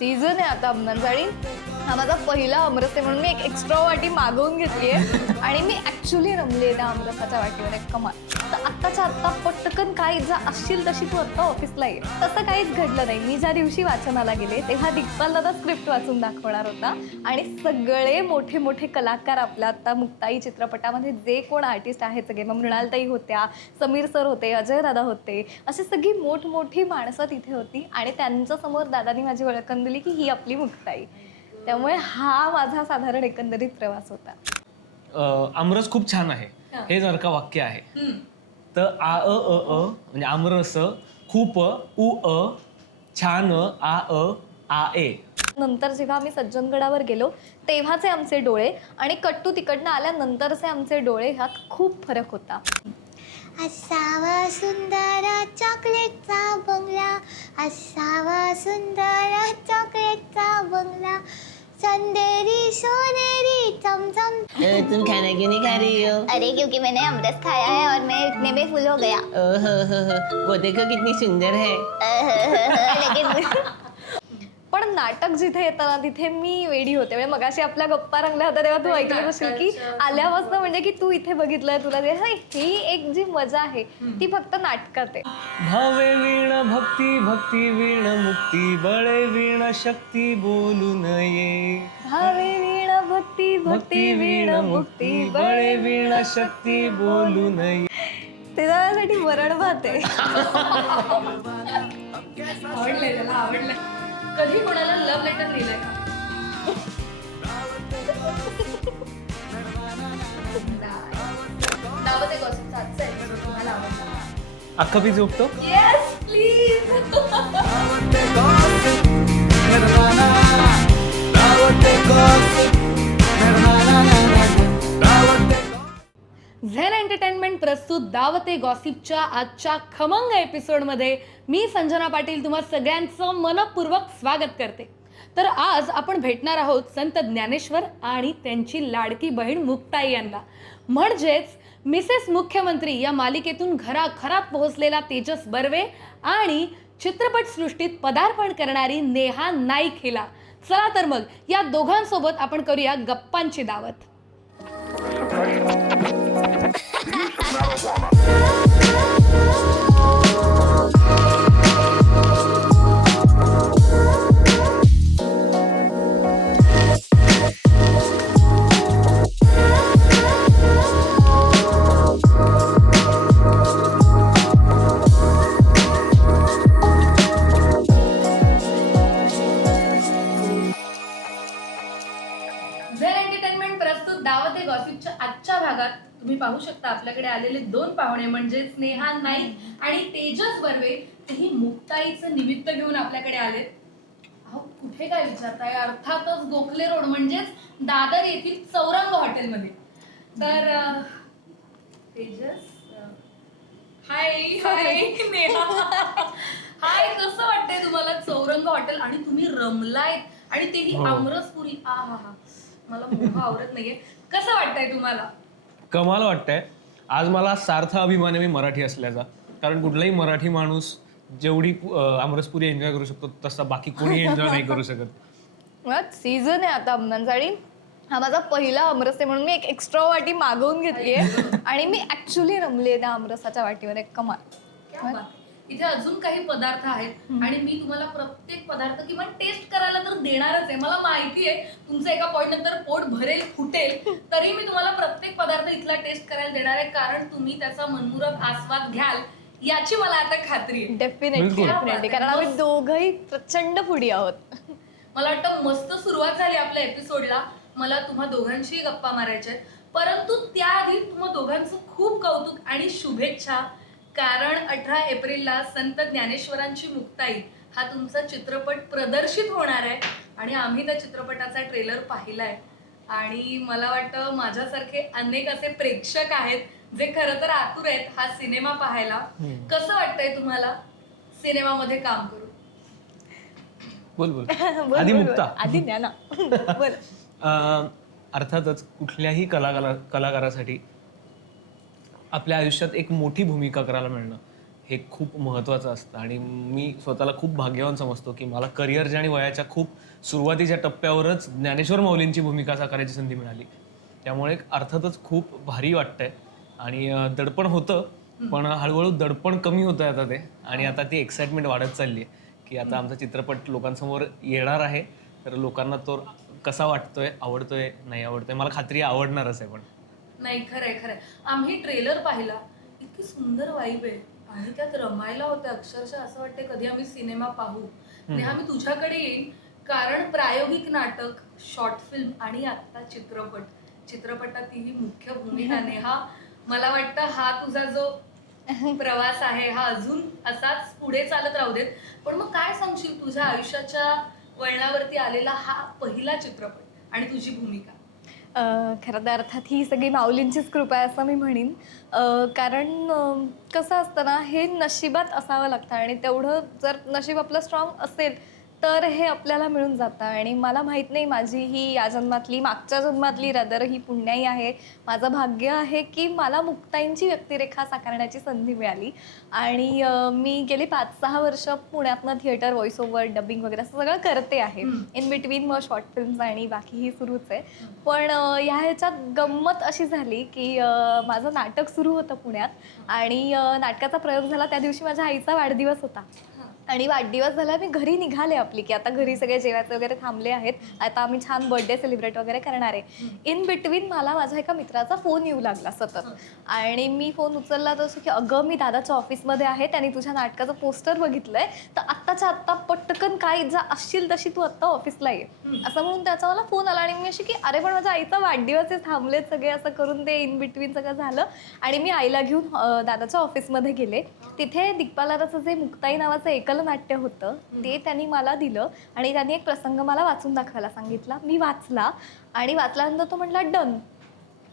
Season आहे आता आमरस आणि हा माझा पहिला आमरस आहे म्हणून मी एक एक्स्ट्रा वाटी मागवून घेतली आहे आणि मी ऍक्च्युली रमले त्या आमरसाच्या वाटीवर एक कमाल. तर आत्ताच्या आत्ता पटकन काय जा असशील तशी तू आत्ता ऑफिसला ये, तसं काहीच घडलं नाही. मी ज्या दिवशी वाचनाला गेले तेव्हा दिग्पाल दादा स्क्रिप्ट वाचून दाखवणार होता आणि सगळे मोठे मोठे कलाकार आपल्या आत्ता मुक्ताई चित्रपटामध्ये जे कोण आर्टिस्ट आहेत सगळे, मग मृणालताई होत्या, समीर सर होते, अजय दादा होते, अशी सगळी मोठमोठी माणसं तिथे होती आणि त्यांच्या समोर दादानी माझी ओळख करून दिली की ही आपली मुक्ताई. त्यामुळे हा माझा साधारण एकंदरीत प्रवास होता. आमरस खूप छान आहे हे जर का वाक्य आहे तर आ अ अ अ म्हणजे आमरस खूप उ अ छान आ अ आ ए. नंतर जेव्हा आम्ही सज्जनगडावर गेलो तेव्हाचे आमचे डोळे आणि कट्टू तिकडनं आल्यानंतरचे आमचे डोळे ह्यात खूप फरक होता. असावा सुंदर चॉकलेटचा बंगला, असावा सुंदर चॉकलेटचा बंगला, चंदेरी सोनेरी चमचम. तुम खाना क्यों नहीं खा रही हो? अरे क्योंकि मैंने अमरस खाया है और मैं इतने में फुल हो गया. वो देखो कितनी सुंदर है. लेकिन पण नाटक जिथे येतं ना तिथे मी वेडी होते. म्हणजे मगाशी आपल्या गप्पा रंगल्या होत्या तेव्हा तू ऐकलं असेल की आल्यापासून म्हणजे की तू इथे बघितलंय तुला ते ही एक जी मजा आहे ती फक्त नाटकात आहे. भावे वीण भक्ती भक्ती वीण मुक्ती बळे वीण शक्ती बोलू नये. भावे वीण भक्ती भक्ती वीण मुक्ती बळे वीण शक्ती बोलू नये. ते जाण्यासाठी वरण भात आहे. आवडलंय त्याला, आवडलंय. कधी कोणाला लव्ह लेटर लिहिलंय का? दावते गॉसिपचा आजचा episode तुम्हाला आवडला? अख्खा पीस उठतो. Yes please. झेन एंटरटेनमेंट प्रस्तुत दावते गॉसिपच्या आजच्या खमंग एपिसोडमध्ये मी संजना पाटील तुम्हा सगळ्यांचं मनपूर्वक स्वागत करते. तर आज आपण भेटणार आहोत संत ज्ञानेश्वर आणि त्यांची लाडकी बहीण मुक्ताई यांना, म्हणजेच मिसेस मुख्यमंत्री या मालिकेतून घराघरात पोहोचलेला तेजस बर्वे आणि चित्रपटसृष्टीत पदार्पण करणारी नेहा नाईक हिला. चला तर मग या दोघांसोबत आपण करूया गप्पांची दावत. झेन एंटरटेनमेंट प्रस्तुत दावते गॉसिपच्या आजच्या भागात तुम्ही पाहू शकता आपल्याकडे आलेले दोन पाहुणे म्हणजे स्नेहा नाईक आणि तेजस बर्वे. तेही मुक्ताईचं निमित्त घेऊन आपल्याकडे आले. अहो कुठे काय विचारताय, अर्थातच गोखले रोड म्हणजेच दादर येथील चौरंग हॉटेलमध्ये. तर तेजस हाय. हाय नेहा. हाय, कसं वाटतंय तुम्हाला चौरंग हॉटेल आणि तुम्ही रमलायत आणि तेही आमरसपुरी. हा मला मोह आवरत नाहीये. कसं वाटतंय तुम्हाला? कमाल वाटतंय. आज मला सार्थ अभिमान आहे मी मराठी असल्याचा, कारण कुठलाही मराठी माणूस जेवढी आमरसपुरी एन्जॉय करू शकतो तसा बाकी कोणी एन्जॉय नाही करू शकत. सीझन आहे आता आमरस आणि हा माझा पहिला आमरस आहे म्हणून मी एक एक्स्ट्रा वाटी मागवून घेतली आहे आणि मी ऍक्च्युली रमले त्या आमरसाच्या वाटीवर एक कमाल. क्या बात आहे. इथे अजून काही पदार्थ आहेत आणि मी तुम्हाला प्रत्येक पदार्थ किंवा टेस्ट करायला तर देणारच आहे. मला माहिती आहे तुमचं एका पॉइंट नंतर पोट भरेल फुटेल, तरी मी तुम्हाला प्रत्येक पदार्थ इथला टेस्ट करायला देणार आहे, कारण तुम्ही त्याचा मनमुराद आस्वाद घ्याल याची मला आता खात्री आहे. डेफिनेटली कारण आम्ही दोघंही प्रचंड फुडी आहोत. मला वाटतं मस्त सुरुवात झाली आपल्या एपिसोडला. मला तुम्हा दोघांशी गप्पा मारायच्या आहेत, परंतु त्याआधी तुम्हा दोघांचं खूप कौतुक आणि शुभेच्छा, कारण 18 एप्रिलला संत ज्ञानेश्वरांची मुक्ताई हा तुमचा चित्रपट प्रदर्शित होणार आहे आणि आम्ही त्या चित्रपटाचा ट्रेलर पाहिलाय आणि मला वाटतं माझ्यासारखे अनेक असे प्रेक्षक आहेत जे खरं तर आतुर आहेत हा सिनेमा पाहायला. कसं वाटतंय तुम्हाला सिनेमामध्ये काम करून? बोल आधी मुक्ता. आधी द्या ना. बोल. अर्थातच कुठल्याही कलाकारासाठी आपल्या आयुष्यात एक मोठी भूमिका करायला मिळणं हे खूप महत्त्वाचं असतं आणि मी स्वतःला खूप भाग्यवान समजतो की मला करिअरच्या आणि वयाच्या खूप सुरुवातीच्या टप्प्यावरच ज्ञानेश्वर माऊलींची भूमिका साकारायची संधी मिळाली. त्यामुळे अर्थातच खूप भारी वाटतंय आणि दडपण होतं, पण हळूहळू दडपण कमी होतं आता ते, आणि आता ती एक्साइटमेंट वाढत चालली आहे की आता आमचा चित्रपट लोकांसमोर येणार आहे, तर लोकांना तो कसा वाटतोय, आवडतोय, नाही आवडतोय, मला खात्री आहे आवडणारच आहे. पण नाही, खरंय. आम्ही ट्रेलर पाहिला, इतकी सुंदर वाईब आहे आणि त्यात रमायला होते. अक्षरशः असं वाटतंय कधी आम्ही सिनेमा पाहू. नेहा, मी तुझ्याकडे येईन, कारण प्रायोगिक नाटक, शॉर्ट फिल्म आणि आता चित्रपटात ही मुख्य भूमिका. नेहा, मला वाटतं हा तुझा जो प्रवास आहे हा अजून असाच पुढे चालत राहू देत. पण मग काय सांगशील तुझ्या आयुष्याच्या वळणावरती आलेला हा पहिला चित्रपट आणि तुझी भूमिका? खरं तर अर्थात ही सगळी माऊलींचीच कृपा आहे असं मी म्हणेन. कारण कसं असतं ना, हे नशिबात असावं लागतं आणि तेवढं जर नशीब आपलं स्ट्रॉंग असेल तर हे आपल्याला मिळून जातं. आणि मला माहीत नाही, माझी ही या जन्मातली, मागच्या जन्मातली रदर ही पुण्याई आहे. माझं भाग्य आहे की मला मुक्ताईंची व्यक्तिरेखा साकारण्याची संधी मिळाली. आणि मी गेली 5-6 वर्ष पुण्यातनं थिएटर, व्हॉइस ओव्हर, डबिंग वगैरे असं सगळं करते आहे. इन बिटवीन मग शॉर्ट फिल्म्स आणि बाकीही सुरूच आहे. पण ह्याच्यात गंमत अशी झाली की माझं नाटक सुरू होतं पुण्यात आणि नाटकाचा प्रयोग झाला त्या दिवशी माझ्या आईचा वाढदिवस होता. आणि वाढदिवस झाला, मी घरी निघाले आपली की आता घरी सगळे जेवायचे वगैरे थांबले आहेत, आता आम्ही छान बर्थडे सेलिब्रेट वगैरे करणार आहे. इन बिटवीन मला माझ्या एका मित्राचा फोन येऊ लागला सतत. आणि मी फोन उचलला तसं की अगं, मी दादाच्या ऑफिसमध्ये आहे, त्यांनी तुझ्या नाटकाचं पोस्टर बघितलंय, तर आत्ताच्या आत्ता पटकन काय जा असशील तशी तू आत्ता ऑफिसला ये, असं म्हणून त्याचा मला फोन आला. आणि मी अशी की अरे पण माझ्या आईचा वाढदिवस आहे, थांबलेत सगळे, असं करून ते इन बिटवीन सगळं झालं. आणि मी आईला घेऊन दादाच्या ऑफिसमध्ये गेले. तिथे दिग्पालाराचं जे मुक्ताई नावाचं एकल नाट्य होतं ते त्यांनी मला दिलं आणि त्यांनी एक प्रसंग मला वाचून दाखवायला सांगितला. मी वाचला आणि वाचल्यानंतर तो म्हटला डन.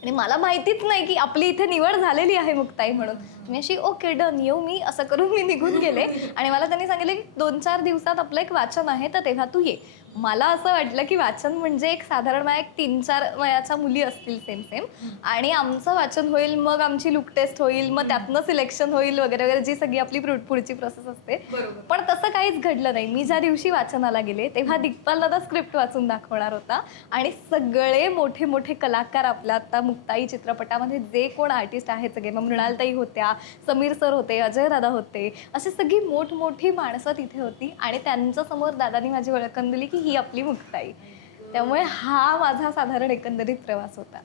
आणि मला माहितीच नाही की आपली इथे निवड झालेली आहे मुक्ताई म्हणून. मी अशी ओके डन, येऊ मी, असं करून मी निघून गेले. आणि मला त्यांनी सांगितलं की 2-4 दिवसात आपलं एक वाचन आहे, तर तेव्हा तू ये. मला असं वाटलं की वाचन म्हणजे एक साधारण माझ्या 3-4 वयाच्या मुली असतील सेम आणि आमचं वाचन होईल, मग आमची लुक टेस्ट होईल, मग त्यातनं सिलेक्शन होईल वगैरे वगैरे, जी सगळी आपली पुढची प्रोसेस असते. पण तसं काहीच घडलं नाही. मी ज्या दिवशी वाचनाला गेले तेव्हा दिग्पाल दादा स्क्रिप्ट वाचून दाखवणार होता आणि सगळे मोठे मोठे कलाकार आपल्या आता मुक्ताई चित्रपटामध्ये जे कोण आर्टिस्ट आहेत सगळे, मग मृणालताई होत्या, समीर सर होते, अजय दादा होते, अशी सगळी मोठमोठी माणसं तिथे होती. आणि त्यांच्या समोर दादानी माझी ओळखण दिली की ही आपली मुक्ताई. त्यामुळे हा माझा साधारण एकंदरीत प्रवास होता.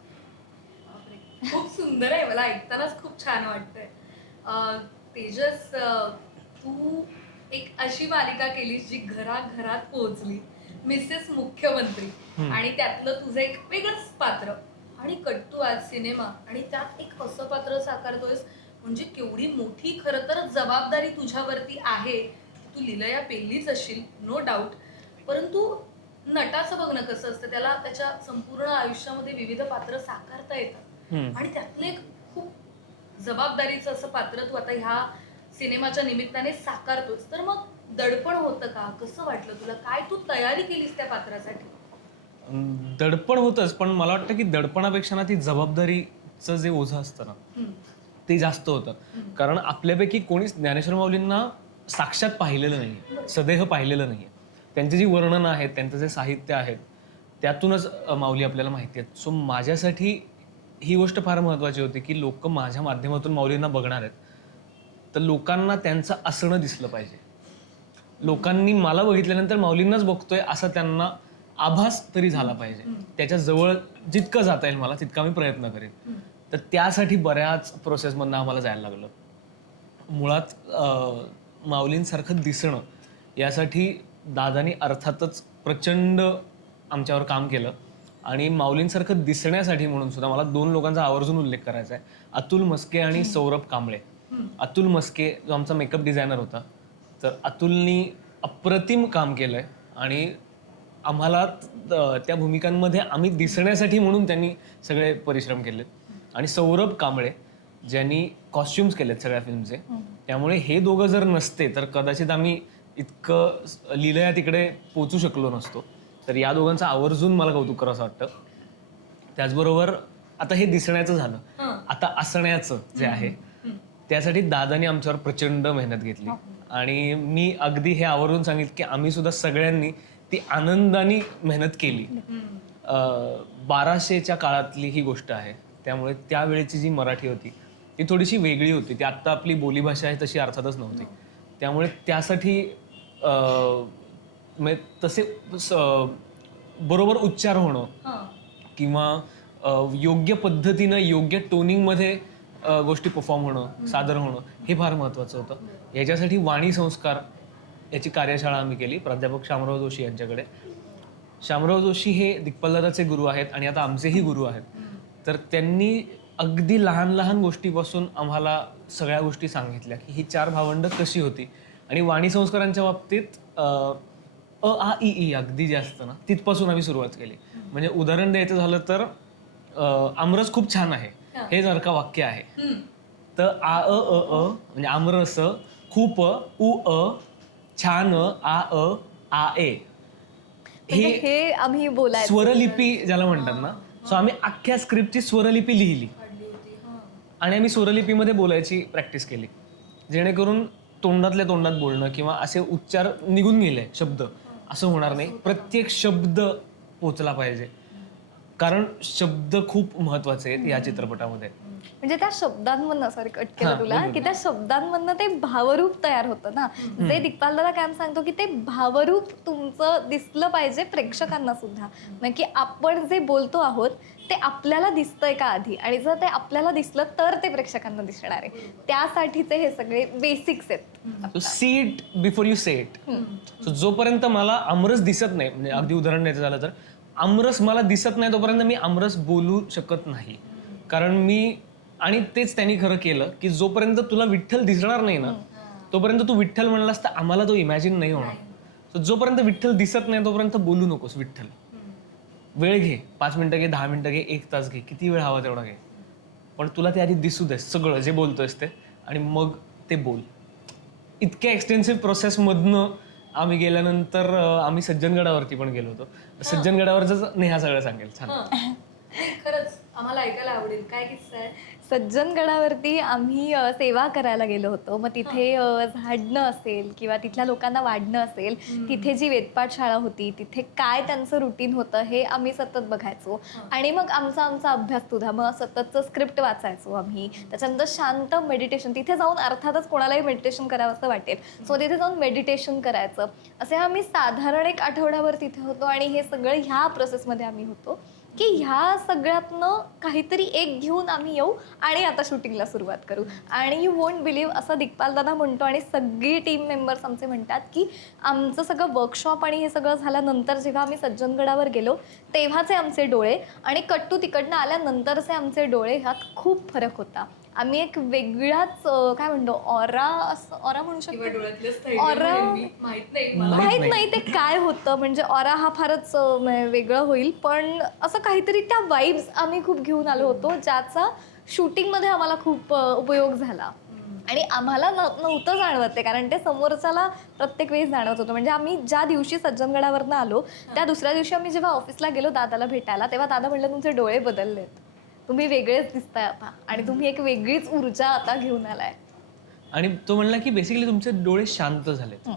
खूप सुंदर आहे, मला ऐकतानाच खूप छान वाटतंय. तेजस, तू एक अशी मालिका केलीस जी घराघरात पोहोचली, मिसेस मुख्यमंत्री, आणि त्यातलं तुझं एक वेगळंच पात्र, आणि कट्टू आज सिनेमा, आणि त्यात एक असं पात्र साकारतोयस म्हणजे केवढी मोठी खरं तर जबाबदारी तुझ्यावरती आहे. तू लीलया पेललीच असशील, नो डाऊट, परंतु नटाचं बघ ना कसं असतं, त्याला त्याच्या संपूर्ण आयुष्यामध्ये विविध पात्र साकारता येतात, आणि त्यातलं एक खूप जबाबदारीचं असं पात्र तू आता ह्या सिनेमाच्या निमित्ताने साकारतोस. तर मग दडपण होतं का? कसं वाटलं तुला? काय तू तयारी केलीस त्या पात्रासाठी? दडपण होतंच, पण मला वाटतं की दडपणापेक्षा ना ती जबाबदारीचं जे ओझं असतं ना ते जास्त होतं. कारण आपल्यापैकी कोणीच ज्ञानेश्वर माऊलींना साक्षात पाहिलेलं नाही, सदेह पाहिलेलं नाही. त्यांची जी वर्णनं आहेत, त्यांचं जे साहित्य आहेत, त्यातूनच माऊली आपल्याला माहिती आहेत. सो माझ्यासाठी ही गोष्ट फार महत्त्वाची होती की लोक माझ्या माध्यमातून माऊलींना बघणार आहेत, तर लोकांना त्यांचं असणं दिसलं पाहिजे. लोकांनी मला बघितल्यानंतर माऊलींनाच बघतोय असा त्यांना आभास तरी झाला पाहिजे. त्याच्या जवळ जितकं जाता येईल मला तितका मी प्रयत्न करेन. तर त्यासाठी बऱ्याच प्रोसेसमधनं आम्हाला जायला लागलं. मुळात माऊलींसारखं दिसणं यासाठी दादानी अर्थातच प्रचंड आमच्यावर काम केलं. आणि माऊलींसारखं दिसण्यासाठी म्हणून सुद्धा मला 2 लोकांचा आवर्जून उल्लेख करायचा आहे, अतुल मस्के आणि सौरभ कांबळे. अतुल मस्के जो आमचा मेकअप डिझायनर होता, तर अतुलनी अप्रतिम काम केलंय आणि आम्हाला त्या भूमिकांमध्ये आम्ही दिसण्यासाठी म्हणून त्यांनी सगळे परिश्रम केलेत. आणि सौरभ कांबळे ज्यांनी कॉस्ट्युम्स केलेत सगळ्या फिल्मचे. त्यामुळे हे दोघं जर नसते तर कदाचित आम्ही इतकं लीलया तिकडे पोचू शकलो नसतो. तर या दोघांचं आवर्जून मला कौतुक करावं असं वाटतं. त्याचबरोबर आता हे दिसण्याचं झालं, आता असण्याचं जे आहे त्यासाठी दादाने आमच्यावर प्रचंड मेहनत घेतली आणि मी अगदी हे आवर्जून सांगितलं की आम्ही सुद्धा सगळ्यांनी ती आनंदाने मेहनत केली. 1200च्या काळातली ही गोष्ट आहे, त्यामुळे त्यावेळेची जी मराठी होती ती थोडीशी वेगळी होती. ती आत्ता आपली बोलीभाषा आहे तशी अर्थातच नव्हती. त्यामुळे त्यासाठी म्हणजे तसे बरोबर उच्चार होणं किंवा योग्य पद्धतीनं योग्य टोनिंगमध्ये गोष्टी परफॉर्म होणं, सादर होणं हे फार महत्त्वाचं होतं. याच्यासाठी वाणी संस्कार याची कार्यशाळा आम्ही केली प्राध्यापक शामराव जोशी यांच्याकडे. शामराव जोशी हे दिग्पालदादाचे गुरु आहेत आणि आता आमचेही गुरु आहेत. तर त्यांनी अगदी लहान लहान गोष्टीपासून आम्हाला सगळ्या गोष्टी सांगितल्या की ही 4 भावंडं कशी होती. आणि वाणी संस्कारांच्या बाबतीत अ आ इ ई अगदी जे असतं ना तिथपासून आम्ही सुरुवात केली. म्हणजे उदाहरण द्यायचं झालं तर आमरस खूप छान आहे हे जर का वाक्य आहे तर आ अ अ अ म्हणजे आमरस, खूप उ अ, छान आ अ आ ए हे आम्ही बोलायचं. स्वरलिपी ज्याला म्हणतात ना, सो आम्ही अख्ख्या स्क्रिप्टची स्वरलिपी लिहिली आणि आम्ही स्वरलिपीमध्ये बोलायची प्रॅक्टिस केली, जेणेकरून तोंडातल्या तोंडात बोलणं किंवा असे उच्चार निघून गेले शब्द असं होणार नाही. प्रत्येक शब्द पोचला पाहिजे, कारण शब्द खूप महत्वाचे आहेत या चित्रपटामध्ये. म्हणजे त्या शब्दांमधनं, सॉरी कट केलं तुला, की त्या शब्दांमधनं ते भावरूप तयार होतं ना. जे दिग्पालदादा काय सांगतो की ते भावरूप तुमचं दिसलं पाहिजे प्रेक्षकांना सुद्धा. म्हणजे की आपण जे बोलतो आहोत ते आपल्याला दिसतंय का आधी, आणि जर ते आपल्याला दिसलं तर ते प्रेक्षकांना दिसणार आहे. त्यासाठीचे हे सगळे बेसिक्स आहेत. See it before you say it. So जोपर्यंत मला आमरस दिसत नाही, म्हणजे अगदी उदाहरण द्यायचं झालं तर आमरस मला दिसत नाही तोपर्यंत मी आमरस बोलू शकत नाही. कारण मी, आणि तेच त्यांनी खरं केलं की जोपर्यंत तुला विठ्ठल दिसणार नाही ना तोपर्यंत तू विठ्ठल म्हणलास तर आम्हाला तो इमॅजिन नाही होणार. सो जोपर्यंत विठ्ठल दिसत नाही तोपर्यंत बोलू नकोस विठ्ठल. वेळ घे, 5 मिनिटं घे, 10 मिनिटं घे, 1 तास घे, किती वेळ हवा तेवढा घे, पण तुला ते आधी दिसू दे सगळं जे बोलतोयस ते, आणि मग ते बोल. इतक्या एक्सटेन्सिव्ह प्रोसेसमधनं आम्ही गेल्यानंतर आम्ही सज्जनगडावरती पण गेलो होतो. सज्जनगडावरच नेहा सगळं सांगेल. छान. खरंच आम्हाला ऐकायला आवडेल. काय किस्सा आहे? सज्जनगडावरती आम्ही सेवा करायला गेलो होतो. मग तिथे झाडणं असेल किंवा तिथल्या लोकांना वाढणं असेल, तिथे जी वेदपाठ शाळा होती तिथे काय त्यांचं रुटीन होतं हे आम्ही सतत बघायचो. आणि मग आमचा अभ्यास सुद्धा, मग सततचं स्क्रिप्ट वाचायचो आम्ही. त्याच्यानंतर शांत मेडिटेशन, तिथे जाऊन अर्थातच कोणालाही मेडिटेशन करावं असं वाटेल, सो तिथे जाऊन मेडिटेशन करायचं. असे आम्ही साधारण 1 आठवड्यावर तिथे होतो. आणि हे सगळं ह्या प्रोसेसमध्ये आम्ही होतो की ह्या सगळ्यातनं काहीतरी एक घेऊन आम्ही येऊ आणि आता शूटिंगला सुरुवात करू. आणि यू वोंट बिलीव्ह, असं दिग्पालदादा म्हणतो आणि सगळी टीम मेंबर्स आमचे म्हणतात की आमचं सगळं वर्कशॉप आणि हे सगळं झाल्यानंतर जेव्हा आम्ही सज्जनगडावर गेलो तेव्हाचे आमचे डोळे आणि कट्टू तिकडनं आल्यानंतरचे आमचे डोळे ह्यात खूप फरक होता. आम्ही एक वेगळाच काय म्हणतो ऑरा म्हणू शकतो. ऑरा माहित नाही ते काय होतं, म्हणजे ऑरा हा फारच वेगळं होईल, पण असं काहीतरी त्या वाईब्स आम्ही खूप घेऊन आलो होतो ज्याचा शूटिंगमध्ये आम्हाला खूप उपयोग झाला. आणि आम्हाला नव्हतं जाणवत ते, कारण ते समोरच्याला प्रत्येक वेळी जाणवत होतं. म्हणजे आम्ही ज्या दिवशी सज्जनगडावरनं आलो त्या दुसऱ्या दिवशी आम्ही जेव्हा ऑफिसला गेलो दादाला भेटायला, तेव्हा दादा म्हणलं तुमचे डोळे बदललेत, तुम्ही वेगळेच दिसताय आता आणि तुम्ही एक वेगळीच ऊर्जा आता घेऊन आलाय. आणि तो म्हणला की बेसिकली तुमचे डोळे शांत झालेत.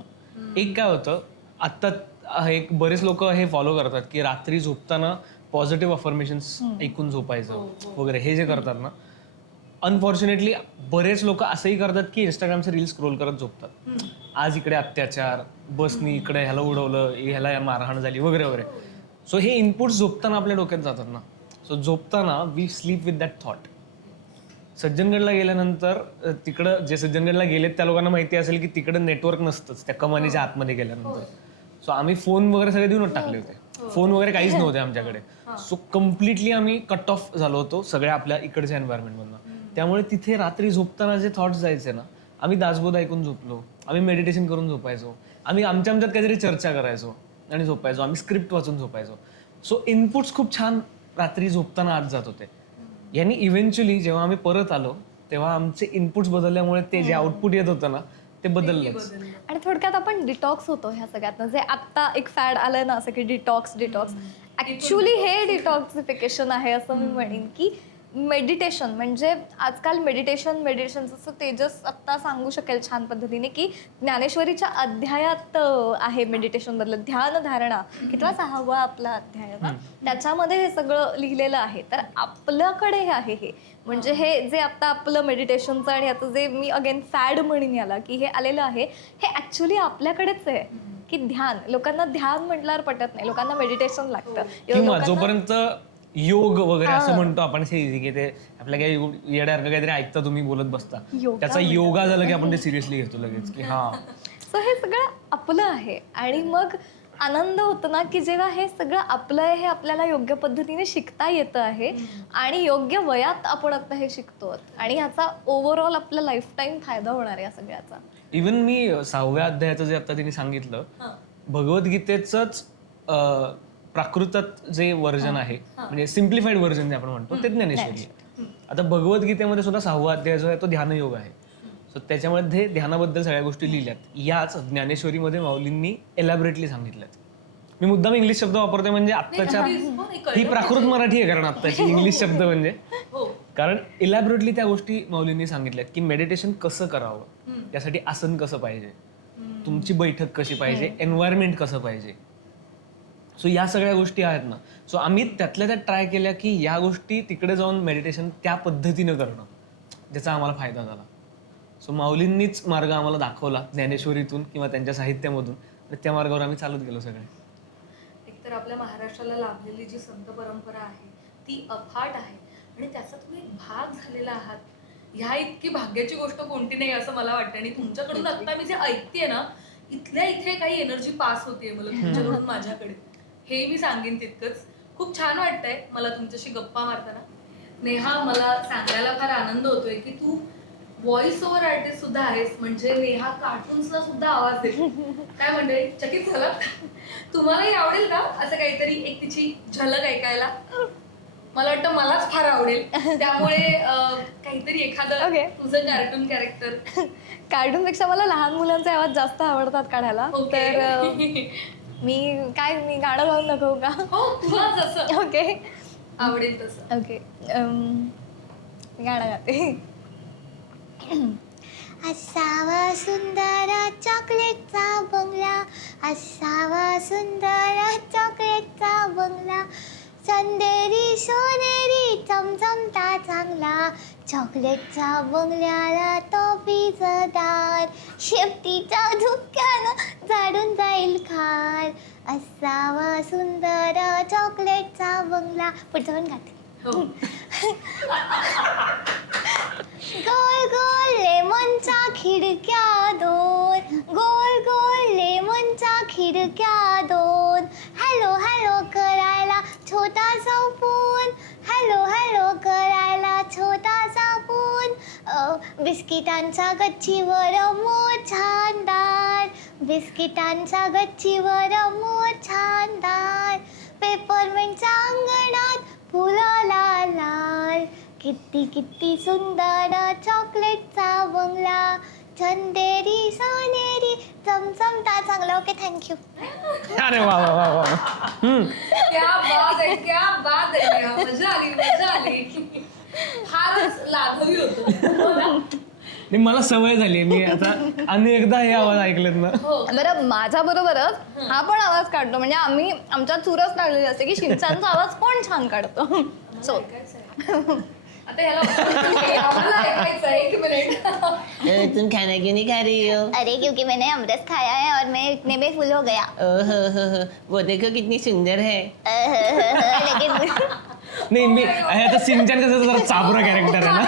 एक काय होतं, आत्ता एक बरेच लोक हे फॉलो करतात की रात्री झोपताना पॉझिटिव्ह अफर्मेशन्स ऐकून झोपायचं वगैरे, हे जे करतात ना, अनफॉर्च्युनेटली बरेच लोक असंही करतात की इंस्टाग्रामचे रील स्क्रोल करत झोपतात. आज इकडे अत्याचार, बसनी इकडे ह्याला उडवलं, ह्याला मारहाण झाली वगैरे वगैरे. सो हे इनपुट्स झोपताना आपल्या डोक्यात जातात ना, सो झोपताना we sleep with that thought. सज्जनगडला गेल्यानंतर तिकडं जे सज्जनगडला गेलेत त्या लोकांना माहिती असेल की तिकडं नेटवर्क नसतंच त्या कमानीच्या आतमध्ये गेल्यानंतर. सो आम्ही फोन वगैरे सगळे देऊनच टाकले होते, फोन वगैरे काहीच नव्हते आमच्याकडे. सो कम्प्लिटली आम्ही कट ऑफ झालो होतो सगळ्या आपल्या इकडच्या एन्व्हायरमेंटमधनं. त्यामुळे तिथे रात्री झोपताना जे थॉट्स जायचे ना, आम्ही दासबोध ऐकून झोपलो, आम्ही मेडिटेशन करून झोपायचो, आम्ही आमच्यात काहीतरी चर्चा करायचो आणि झोपायचो, आम्ही स्क्रिप्ट वाचून झोपायचो. सो इनपुट्स खूप छान रात्री झोपताना आत जात होते. यांनी इव्हेंच्युअली जेव्हा आम्ही परत आलो तेव्हा आमचे इनपुट्स बदलल्यामुळे ते जे आउटपुट येत होतं ना ते बदललंच. आणि थोडक्यात आपण डिटॉक्स होतो ह्या सगळ्यातनं. जे आत्ता एक फॅड आलं ना असं की डिटॉक्स, ऍक्च्युली हे डिटॉक्सिफिकेशन आहे असं मी म्हणेन. की मेडिटेशन म्हणजे आजकाल मेडिटेशन जसं तेजस आत्ता सांगू शकेल छान पद्धतीने की ज्ञानेश्वरीच्या अध्यायात आहे मेडिटेशन बद्दल ध्यान धारणा किंवा 6वा आपला अध्याय ना त्याच्यामध्ये हे सगळं लिहिलेलं आहे. तर आपल्याकडे हे आहे हे म्हणजे हे जे आता आपलं मेडिटेशनचं आणि आता जे मी अगेन फॅड म्हणून याला की हे आलेलं आहे हे ॲक्च्युली आपल्याकडेच आहे की ध्यान. लोकांना ध्यान म्हटल्यावर पटत नाही, लोकांना मेडिटेशन लागतं. किंवा जोपर्यंत योग वगैरे असं म्हणतो आपण की ते आपल्या काही येड्यासारखं काहीतरी ऐकता तुम्ही बोलत बसता त्याचा योगा झाला की आपण ते सिरियसली घेतो लगेच की हा. सो हे सगळं आपलं आहे आणि मग आनंद होतो ना की जेव्हा हे सगळं आपलं आहे हे आपल्याला योग्य पद्धतीने शिकता येतं आहे आणि योग्य वयात आपण आता हे शिकतो आणि ह्याचा ओव्हरऑल आपला लाईफ टाईम फायदा होणार आहे या सगळ्याचा. इवन मी 6व्या अध्यायाचं जे आता तिने सांगितलं भगवद्गीतेचंच प्राकृतात जे वर्जन आहे म्हणजे सिम्प्लिफाईड वर्जन जे आपण म्हणतो ते ज्ञानेश्वरी आहे. आता भगवद्गीतेमध्ये सुद्धा 6वा अध्याय जो आहे तो ध्यानयोग आहे. सो त्याच्यामध्ये ध्यानाबद्दल सगळ्या गोष्टी लिहिल्यात. याच ज्ञानेश्वरीमध्ये माऊलींनी एलॅबरेटली सांगितल्यात. मी मुद्दाम इंग्लिश शब्द वापरते म्हणजे आत्ताच्या ही प्राकृत मराठी आहे कारण आत्ताची इंग्लिश शब्द म्हणजे कारण इलॅबरेटली त्या गोष्टी माऊलींनी सांगितल्यात की मेडिटेशन कसं करावं, त्यासाठी आसन कसं पाहिजे, तुमची बैठक कशी पाहिजे, एन्व्हायरमेंट कसं पाहिजे. सो या सगळ्या गोष्टी आहेत ना. सो आम्ही त्यातल्या त्यात ट्राय केल्या की या गोष्टी तिकडे जाऊन मेडिटेशन त्या पद्धतीनं करणं ज्याचा आम्हाला फायदा झाला. सो माऊलींनीच मार्ग आम्हाला दाखवला ज्ञानेश्वरीतून किंवा त्यांच्या साहित्यामधून आणि त्या मार्गावर आम्ही चालत गेलो सगळे. एकतर आपल्या महाराष्ट्राला लाभलेली जी संत परंपरा आहे ती अफाट आहे आणि त्याचा तुम्ही एक भाग झालेला आहात. ह्या इतकी भाग्याची गोष्ट कोणती नाही असं मला वाटतं. आणि तुमच्याकडून आता मी जे ऐकतेय ना इथल्या इथे काही एनर्जी पास होतीये मला तुमच्याकडून माझ्याकडे, हे मी सांगेन तितकंच. खूप छान वाटतंय मला तुमच्याशी गप्पा मारताना. नेहा, मला सांगायला फार आनंद होतोय की तू व्हॉइस ओव्हर आर्टिस्ट सुद्धा आहेस. म्हणजे नेहा कार्टून्सला सुद्धा आवाज देते. काय म्हणते, चकित झाला? तुम्हालाही आवडेल का असं काहीतरी एक तिची झलक ऐकायला? मला वाटतं मलाच फार आवडेल. त्यामुळे काहीतरी एखादं तुझं कार्टून कॅरेक्टर. कार्टूनपेक्षा मला लहान मुलांचे आवाज जास्त आवडतात काढायला. तर मी गाणं गाऊन दाखवू का? हो, तुला जसं ओके आवडेल तसं. ओके गाणं गाते. असावा सुंदर चॉकलेटचा बंगला, असावा सुंदर चॉकलेटचा बंगला, चंदेरी सोनेरी चमचमता चांगला, चॉकलेटच्या बंगल्याला तो पिजदार, शेपटीच्या धुक्यानं झाडून जाईल खार, असावा सुंदर चॉकलेटचा बंगला. पुढचं पण गाते. गोल गोल लेमनच्या खिडक्या दोन, गोल गोल लेमनच्या खिडक्या दोन, हॅलो हॅलो करायला छोटासा फोन, हॅलो हॅलो करायला छोटासा फोन, बिस्किटांच्या गच्चीवर मोर छानदार, बिस्किटांच्या गच्चीवर मोर छानदार, पेपरमेंटच्या अंगणात फुलं लाल लाल, किती किती सुंदर चॉकलेटचा बंगला, चंदेरी सोनेरी चमचमता चांगला. Okay, thank you. अरे वा वा वा वा. क्या बात आहे, क्या बात आहे नेहा. मजा आली, मजा आली. फारच लाघवी होतं. मला सवय झाली. मी आता अनेकदा हे आवाज ऐकलेत ना. बरं, माझ्या बरोबरच हा पण आवाज काढतो. म्हणजे आम्ही आमच्या चुरस लागलेली असते की शिंचांचा आवाज कोण छान काढतो. सो आता ह्याला आम्हाला ऐकायचं आहे. एक मिनिट. तुम खाना क्यों नहीं खा रही हो? अरे क्योंकि मैंने अमरस खाया है और मैं इतने में फुल हो गया. वो देखो कितनी सुंदर है. लेकिन नाही मी आता सिंचन कसं जरा चाबरा कॅरेक्टर आहे ना.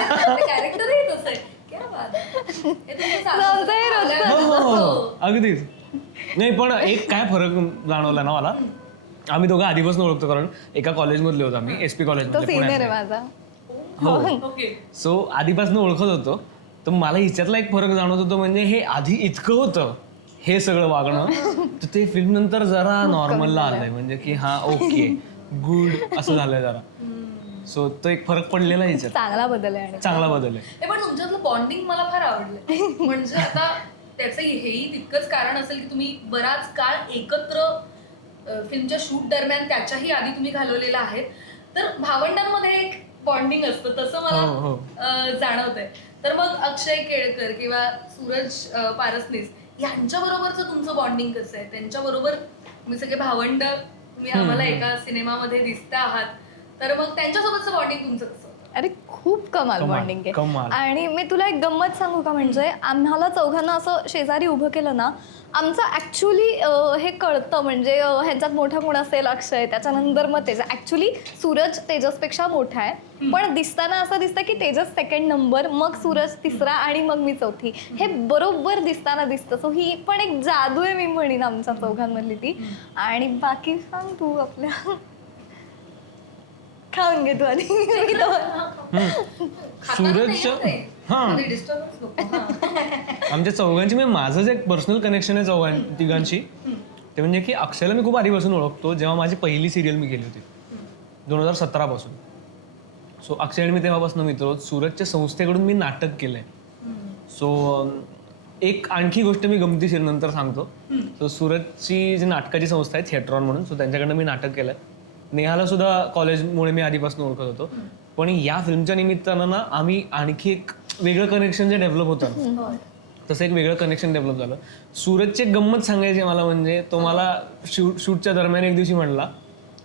कॅरेक्टरही तसं आहे. क्या बात आहे. हे तुमचं चालतंय रोजचं. हो अगदीच. नाही पण एक काय फरक जाणवला ना मला. आम्ही दोघं आधीपासून ओळखतो कारण एका कॉलेजमधले होतो आम्ही, SP तो कॉलेजमध्ये सिनियर आहे पुण्यात. माझा. हो. ओके. सो आधीपासून ओळखत होतो. तर मला हिच्यातला एक फरक जाणवत होतो म्हणजे हे आधी इतकं होतं हे सगळं वागणं तर ते फिल्म नंतर जरा नॉर्मलला आलंय. म्हणजे की हा ओके गुड असं झालंय जरा. सो तो एक फरक पडलेला आहे हिच्यात. चांगला बदल आहे आणि चांगला बदल आहे. नाही, पण तुमच्यातलं बॉन्डिंग मला फार आवडलं. म्हणजे आता त्याचं हेही तितकंच कारण असेल की तुम्ही बराच काळ एकत्र फिल्मच्या शूट दरम्यान त्याच्याही आधी तुम्ही घालवलेला आहे. तर भावंडांमध्ये एक बॉन्डिंग असतं तसं मला जाणवतंय. तर मग अक्षय केळकर किंवा सूरज पारसनीस यांच्या बरोबरचं तुमचं बॉन्डिंग कसं आहे? त्यांच्या बरोबर तुम्ही सगळे भावंड, तुम्ही आम्हाला एका सिनेमामध्ये दिसता आहात, तर मग त्यांच्यासोबतचं बॉन्डिंग तुमचं कसं? अरे खूप कमाल बॉन्डिंग आहे. कमाल. आणि मी तुला एक गंमत सांगू का, म्हणजे आम्हाला चौघांना असं शेजारी उभं केलं ना, आमचं ऍक्च्युली हे कळतं, म्हणजे ह्यांच्यात मोठा कोण असेल, अक्षय, त्याच्यानंतर मग तेजस. ऍक्च्युली सूरज तेजसपेक्षा मोठा आहे, पण दिसताना असं दिसतं की तेजस सेकंड नंबर, मग सूरज तिसरा आणि मग मी चौथी. हे बरोबर दिसताना दिसतं. सो ही पण एक जादू आहे, मी म्हणीन आमच्या चौघांमधली ती. आणि बाकी सांग तू आपल्या. खाऊन घे तू आधी. डिस्टर्बन्स नको. आमच्या चौघांची म्हणजे माझं जे पर्सनल कनेक्शन आहे तिघांशी, ते म्हणजे की अक्षयला मी खूप आधीपासून ओळखतो. जेव्हा माझी पहिली सिरियल मी केली होती 2017 पासून. सो अक्षय आणि मी तेव्हापासून मित्र आहोत. सूरजच्या संस्थेकडून मी नाटक केलंय. सो एक आणखी गोष्ट मी गमतीशीर नंतर सांगतो. सो सूरजची जी नाटकाची संस्था आहे थिएट्रॉन म्हणून, सो त्यांच्याकडनं मी नाटक केलंय. नेहाला सुद्धा कॉलेजमुळे मी आधीपासून ओळखत होतो. पण या फिल्मच्या निमित्तानं ना आम्ही आणखी एक वेगळं कनेक्शन जे डेव्हलप होतं, तसं एक वेगळं कनेक्शन डेव्हलप झालं. सूरजची एक गंमत सांगायची मला, म्हणजे तो मला शूटच्या दरम्यान एक दिवशी म्हणला,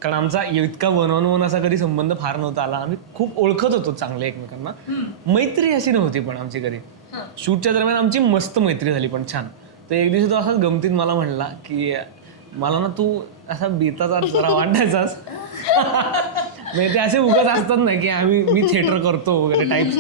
कारण आमचा इतका वन ऑन वन असा कधी संबंध फार नव्हता आला. आम्ही खूप ओळखत होतो चांगले एकमेकांना, मैत्री अशी नव्हती पण आमची कधी. शूटच्या दरम्यान आमची मस्त मैत्री झाली पण छान. तर एक दिवशी तो असाच गमतीत मला म्हणला की मला ना तू असा बेताचा जरा वाटायचास. म्हणजे ते असे उगाच असतात ना की मी थिएटर करतो वगैरे टाईप्स,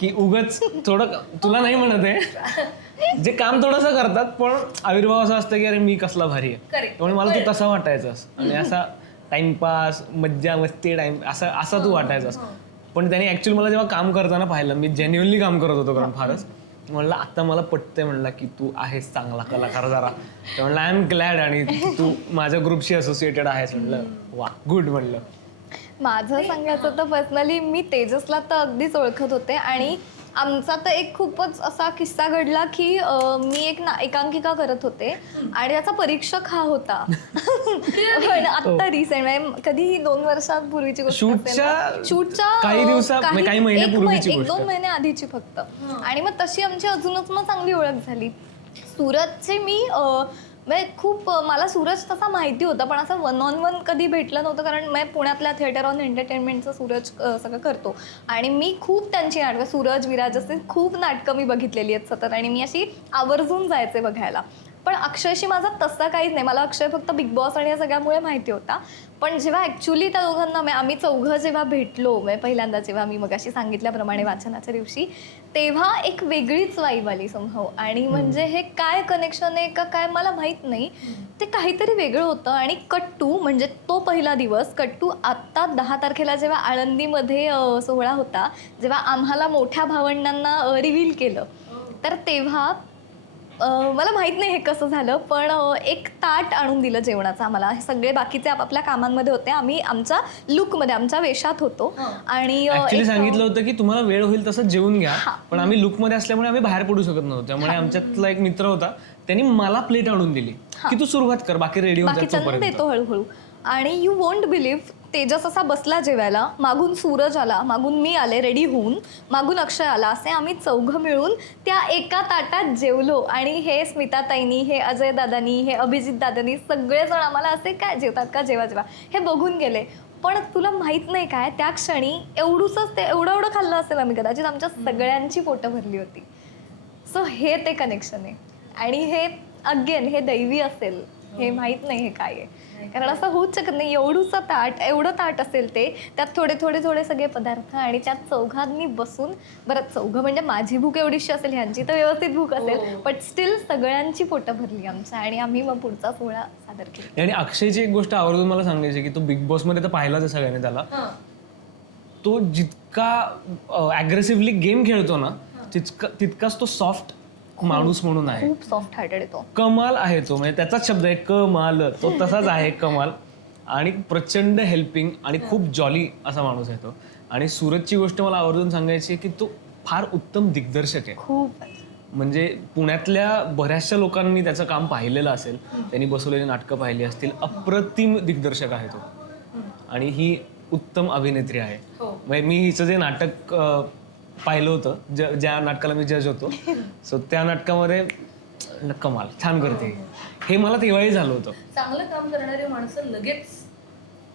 की उगाच थोडं तुला नाही म्हणत आहे, जे काम थोडंसं करतात पण आविर्भाव असा असतं की अरे मी कसला भारी आहे. त्यामुळे मला तू तसा वाटायचास आणि असा टाइमपास, मज्जा मस्ती टाइम असा तू वाटायचास. पण त्याने ऍक्च्युअली मला जेव्हा काम करताना पाहिलं, मी जेन्युअनली काम करत होतो कारण फारच, म्हणलं आता मला पटतंय, म्हणला की तू आहेस चांगला कलाकार जरा. तर म्हणलं आय एम ग्लॅड, आणि तू माझ्या ग्रुपशी असोसिएटेड आहेस. म्हणलं वा गुड. म्हणलं माझं सांगायचं तर पर्सनली मी तेजसला तर अगदीच ओळखत होते. आणि आमचा तर एक खूपच असा किस्सा घडला की मी एक एकांकिका करत होते आणि त्याचा परीक्षक हा होता. आता रिसेंट, म्हणजे कधीही 2 वर्षांपूर्वीची गोष्ट, शूटच्या काही महिन्यापूर्वीची, 1-2 महिने आधीची फक्त. आणि मग तशी आमची अजूनच मग चांगली ओळख झाली. सूरजचे मी म्हणजे खूप, मला सूरज तसा माहिती होता पण असं वन ऑन वन कधी भेटलं नव्हतं, कारण मी पुण्यातल्या थिएटर ऑन एंटरटेनमेंटचं सूरज सगळं करतो आणि मी खूप त्यांची नाटकं, सूरज विराज असे खूप नाटकं मी बघितलेली आहेत सतत, आणि मी अशी आवर्जून जायचे बघायला. पण अक्षयशी माझा तसा काहीच नाही. मला अक्षय फक्त बिग बॉस आणि या सगळ्यामुळे माहिती होता. पण जेव्हा ॲक्च्युली त्या दोघांना आम्ही चौघं जेव्हा भेटलो, म्हणजे पहिल्यांदा जेव्हा मी मगाशी सांगितल्याप्रमाणे वाचनाच्या दिवशी, तेव्हा एक वेगळीच वाईब आली संभव. आणि म्हणजे हे काय कनेक्शन आहे का काय मला माहीत नाही, ते काहीतरी वेगळं होतं. आणि कट्टू म्हणजे तो पहिला दिवस, कट्टू आत्ता 10 तारखेला जेव्हा आळंदीमध्ये सोहळा होता, जेव्हा आम्हाला मोठ्या भावंडांना रिव्हील केलं, तर तेव्हा मला माहीत नाही हे कसं झालं, पण एक ताट आणून दिलं जेवणाचं आम्हाला. हे सगळे बाकीचे आपापल्या कामांमध्ये होते, आम्ही आमच्या लुकमध्ये, आमच्या वेशात होतो. आणि ऍक्च्युली सांगितलं होतं की तुम्हाला वेळ होईल तसं जेवून घ्या, पण आम्ही लुकमध्ये असल्यामुळे आम्ही बाहेर पडू शकत नव्हतो. त्यामुळे आमच्यातला एक मित्र होता, त्यांनी मला प्लेट आणून दिली की तू सुरुवात कर, बाकी रेडी बाकीच्यांना देतो हळूहळू. आणि यू वोंट बिलीव्ह, तेजस असा बसला जेवायला, मागून सूरज आला, मागून मी आले रेडी होऊन, मागून अक्षय आला, असे आम्ही चौघं मिळून त्या एका ताटात जेवलो. आणि हे स्मिताताईंनी, हे अजय दादानी, हे अभिजित दादानी, सगळेजण आम्हाला असे काय जेवतात का, जेवा जेवा हे बघून गेले. पण तुला माहित नाही काय, त्या क्षणी एवढंच ते एवढं खाल्लं असेल आम्ही, कदाचित आमच्या सगळ्यांची पोटं भरली होती. सो हे ते कनेक्शन आहे. आणि हे अगेन हे दैवी असेल, हे माहित नाही हे काय आहे, कारण असं होऊच शकत नाही. एवढं ताट असेल ते, त्यात थोडे थोडे थोडे सगळे पदार्थ, आणि त्यात चौघांनी बसून, बरं चौघं म्हणजे माझी भूक एवढीशी असेल, ह्यांची तर व्यवस्थित भूक असेल, पण स्टील सगळ्यांची पोटं भरली आमच्या, आणि आम्ही मग पुढचा सोहळा सादर केला. आणि अक्षयची एक गोष्ट आवर्जून मला सांगायची की तो बिग बॉस मध्ये तर पाहिलाच आहे सगळ्यांनी त्याला, तो जितका अग्रेसिव्हली गेम खेळतो ना, तितकाच तो सॉफ्ट माणूस म्हणून आहे. खूप सॉफ्ट हार्टेड आहे तो, कमाल आहे तो, म्हणजे त्याचाच शब्द आहे कमाल, तो तसाच आहे कमाल. आणि प्रचंड हेल्पिंग आणि खूप जॉली असा माणूस आहे तो. आणि सूरजची गोष्ट मला आवर्जून सांगायची आहे की तो फार उत्तम दिग्दर्शक आहे. खूप, म्हणजे पुण्यातल्या बऱ्याचशा लोकांनी त्याचं काम पाहिलेलं असेल, त्यांनी बसवलेली नाटकं पाहिली असतील, अप्रतिम दिग्दर्शक आहे तो. आणि ही उत्तम अभिनेत्री आहे. हो. म्हणजे मी हिचं जे नाटक पाहिलं होतं, ज्या नाटकाला मी जज होतो, सो त्या नाटकामध्ये कमाल छान करते. हे मला तेव्हाही झालं होतं. चांगलं काम करणारी माणसं लगेच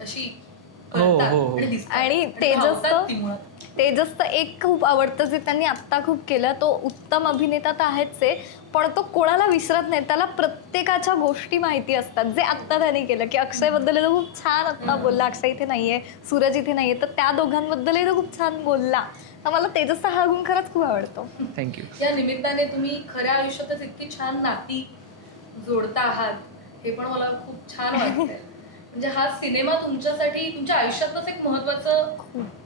अशी हो, कळतात हो, हो. आणि दिसतात. आणि आणि तेजसचं- भावतात ती मुळात. तेजसचं एक खूप आवडतं जे त्यांनी आत्ता खूप केलं, तो उत्तम अभिनेता तर आहेच आहे, पण तो कोणाला विसरत नाही. त्याला प्रत्येकाच्या गोष्टी माहिती असतात. जे आत्ता त्याने केलं की अक्षयबद्दल तो खूप छान आत्ता बोलला, अक्षय इथे नाहीये, सूरज इथे नाहीये, तर त्या दोघांबद्दलही तो खूप छान बोलला. तर मला तेजसचा हा गुण खरंच खूप आवडतो. थँक्यू. या निमित्ताने तुम्ही खऱ्या आयुष्यातच इतकी छान नाती जोडता आहात, हे पण मला खूप छान वाटतंय. म्हणजे हा सिनेमा तुमच्यासाठी तुमच्या आयुष्यातच एक महत्वाचं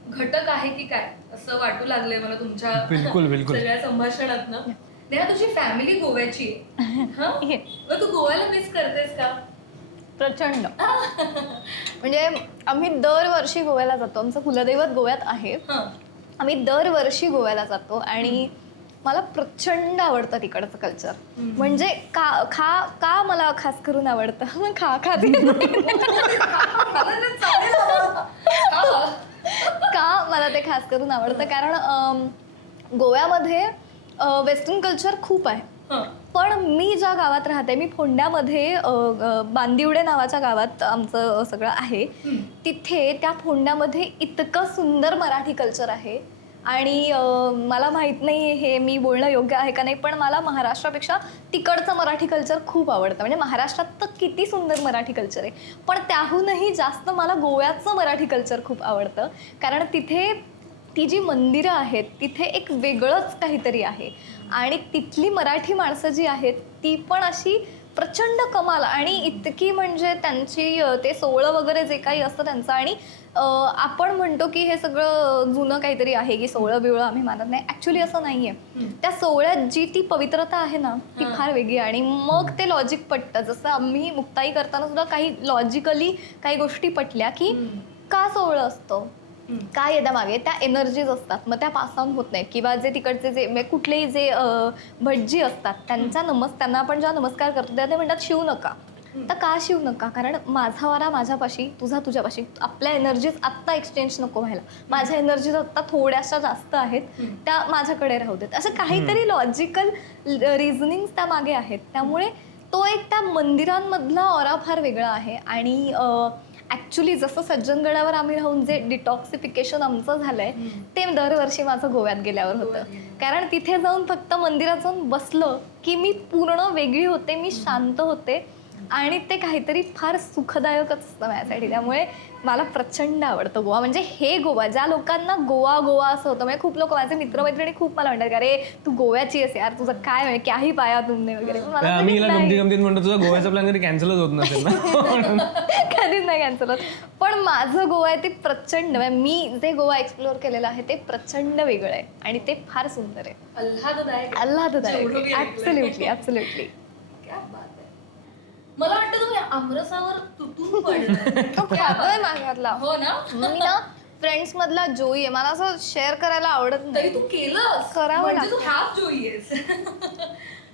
घटक आहे की काय, असं वाटू लागलंय मला तुमच्या बिलकुल, बिलकुल. सगळ्या संभाषणातनं. नेहा, तुझी फॅमिली गोव्याची आहे. हं? ये. मग तू गोव्याला मिस करतेस का? प्रचंड. म्हणजे आम्ही दरवर्षी गोव्याला जातो. आमचं कुलदैवत गोव्यात आहे. हं. आम्ही दरवर्षी गोव्याला जातो आणि मला प्रचंड आवडतं तिकडचं कल्चर. म्हणजे का मला खास करून आवडतं का मला ते खास करून आवडतं कारण गोव्यामध्ये वेस्टर्न कल्चर खूप आहे. हं. पण मी ज्या गावात राहते, मी फोंड्यामध्ये बांदिवडे नावाच्या गावात आमचं सगळं आहे. तिथे त्या फोंड्यामध्ये इतकं सुंदर मराठी कल्चर आहे आणि मला माहीत नाही हे मी बोलणं योग्य आहे का नाही, पण मला महाराष्ट्रापेक्षा तिकडचं मराठी कल्चर खूप आवडतं. म्हणजे महाराष्ट्रात तर किती सुंदर मराठी कल्चर आहे, पण त्याहूनही जास्त मला गोव्याचं मराठी कल्चर खूप आवडतं. कारण तिथे ती जी मंदिरं आहेत तिथे एक वेगळंच काहीतरी आहे आणि तिथली मराठी माणसं जी आहेत ती पण अशी प्रचंड कमाल आणि इतकी म्हणजे त्यांची ते सोहळं वगैरे जे काही असतं त्यांचं. आणि आपण म्हणतो की हे सगळं जुनं काहीतरी आहे की सोहळं बिवळं आम्ही मानत नाही. ॲक्च्युली असं नाही आहे. त्या सोहळ्यात जी ती पवित्रता आहे ना ती फार वेगळी आणि मग ते लॉजिक पटतं. जसं आम्ही मुक्ताई करताना सुद्धा काही लॉजिकली काही गोष्टी पटल्या की का सोहळं असतं, काय येत्या मागे त्या एनर्जीज असतात, मग त्या पास ऑन होत नाहीत. किंवा जे तिकडचे जे म्हणजे कुठलेही जे भटजी असतात त्यांना आपण जेव्हा नमस्कार करतो तेव्हा ते म्हणतात शिव नका. तर का शिव नका? कारण माझा वारा माझ्यापाशी, तुझा तुझ्यापाशी. आपल्या एनर्जीज आत्ता एक्सचेंज नको व्हायला. माझ्या एनर्जीज आत्ता थोड्याशा जास्त आहेत, त्या माझ्याकडे राहू देत. असं काहीतरी लॉजिकल रिझनिंग्स त्या मागे आहेत. त्यामुळे तो एक त्या मंदिरांमधला ऑरा फार वेगळा आहे. आणि ॲक्च्युली जसं सज्जनगडावर आम्ही राहून जे डिटॉक्सिफिकेशन आमचं झालंय ते दरवर्षी माझं गोव्यात गेल्यावर होतं. कारण तिथे जाऊन फक्त मंदिरात जाऊन बसलं की मी पूर्ण वेगळी होते, मी शांत होते आणि ते काहीतरी फार सुखदायकच असतं माझ्यासाठी. त्यामुळे मला प्रचंड आवडतं गोवा. म्हणजे हे गोवा ज्या लोकांना गोवा गोवा असं होतं, म्हणजे खूप लोक माझे मित्रमैत्रिणी खूप मला म्हणतात अरे तू गोव्याची आहेस यार, तुझं काय म्हणजे काही पाया तुमने वगैरे. पण मला आम्ही कधीच हिला नाही. गमतीत म्हणतो तुझा गोव्याचा प्लॅन कधी कॅन्सलच होत नसेल ना. कधीच नाही कॅन्सल होत. पण माझं गोवा आहे ते प्रचंड, म्हणजे मी जे गोवा एक्सप्लोअर केलेलं आहे ते प्रचंड वेगळं आहे आणि ते फार सुंदर आहे, आल्हाददायक. आल्हाददायक. जेवढं मी ऐकलंय. Absolutely absolutely. क्या बात आहे. मला वाटतं तुम्ही आमरसावर तुटून पडलाय. तो खातोय माझ्यातला. हो ना. मी ना फ्रेंड्स मधला जोई आहे, मला असं शेअर करायला आवडत तरी नाही. तू केलंस करावं म्हणजे तू लागतं. हाफ जोई आहेस.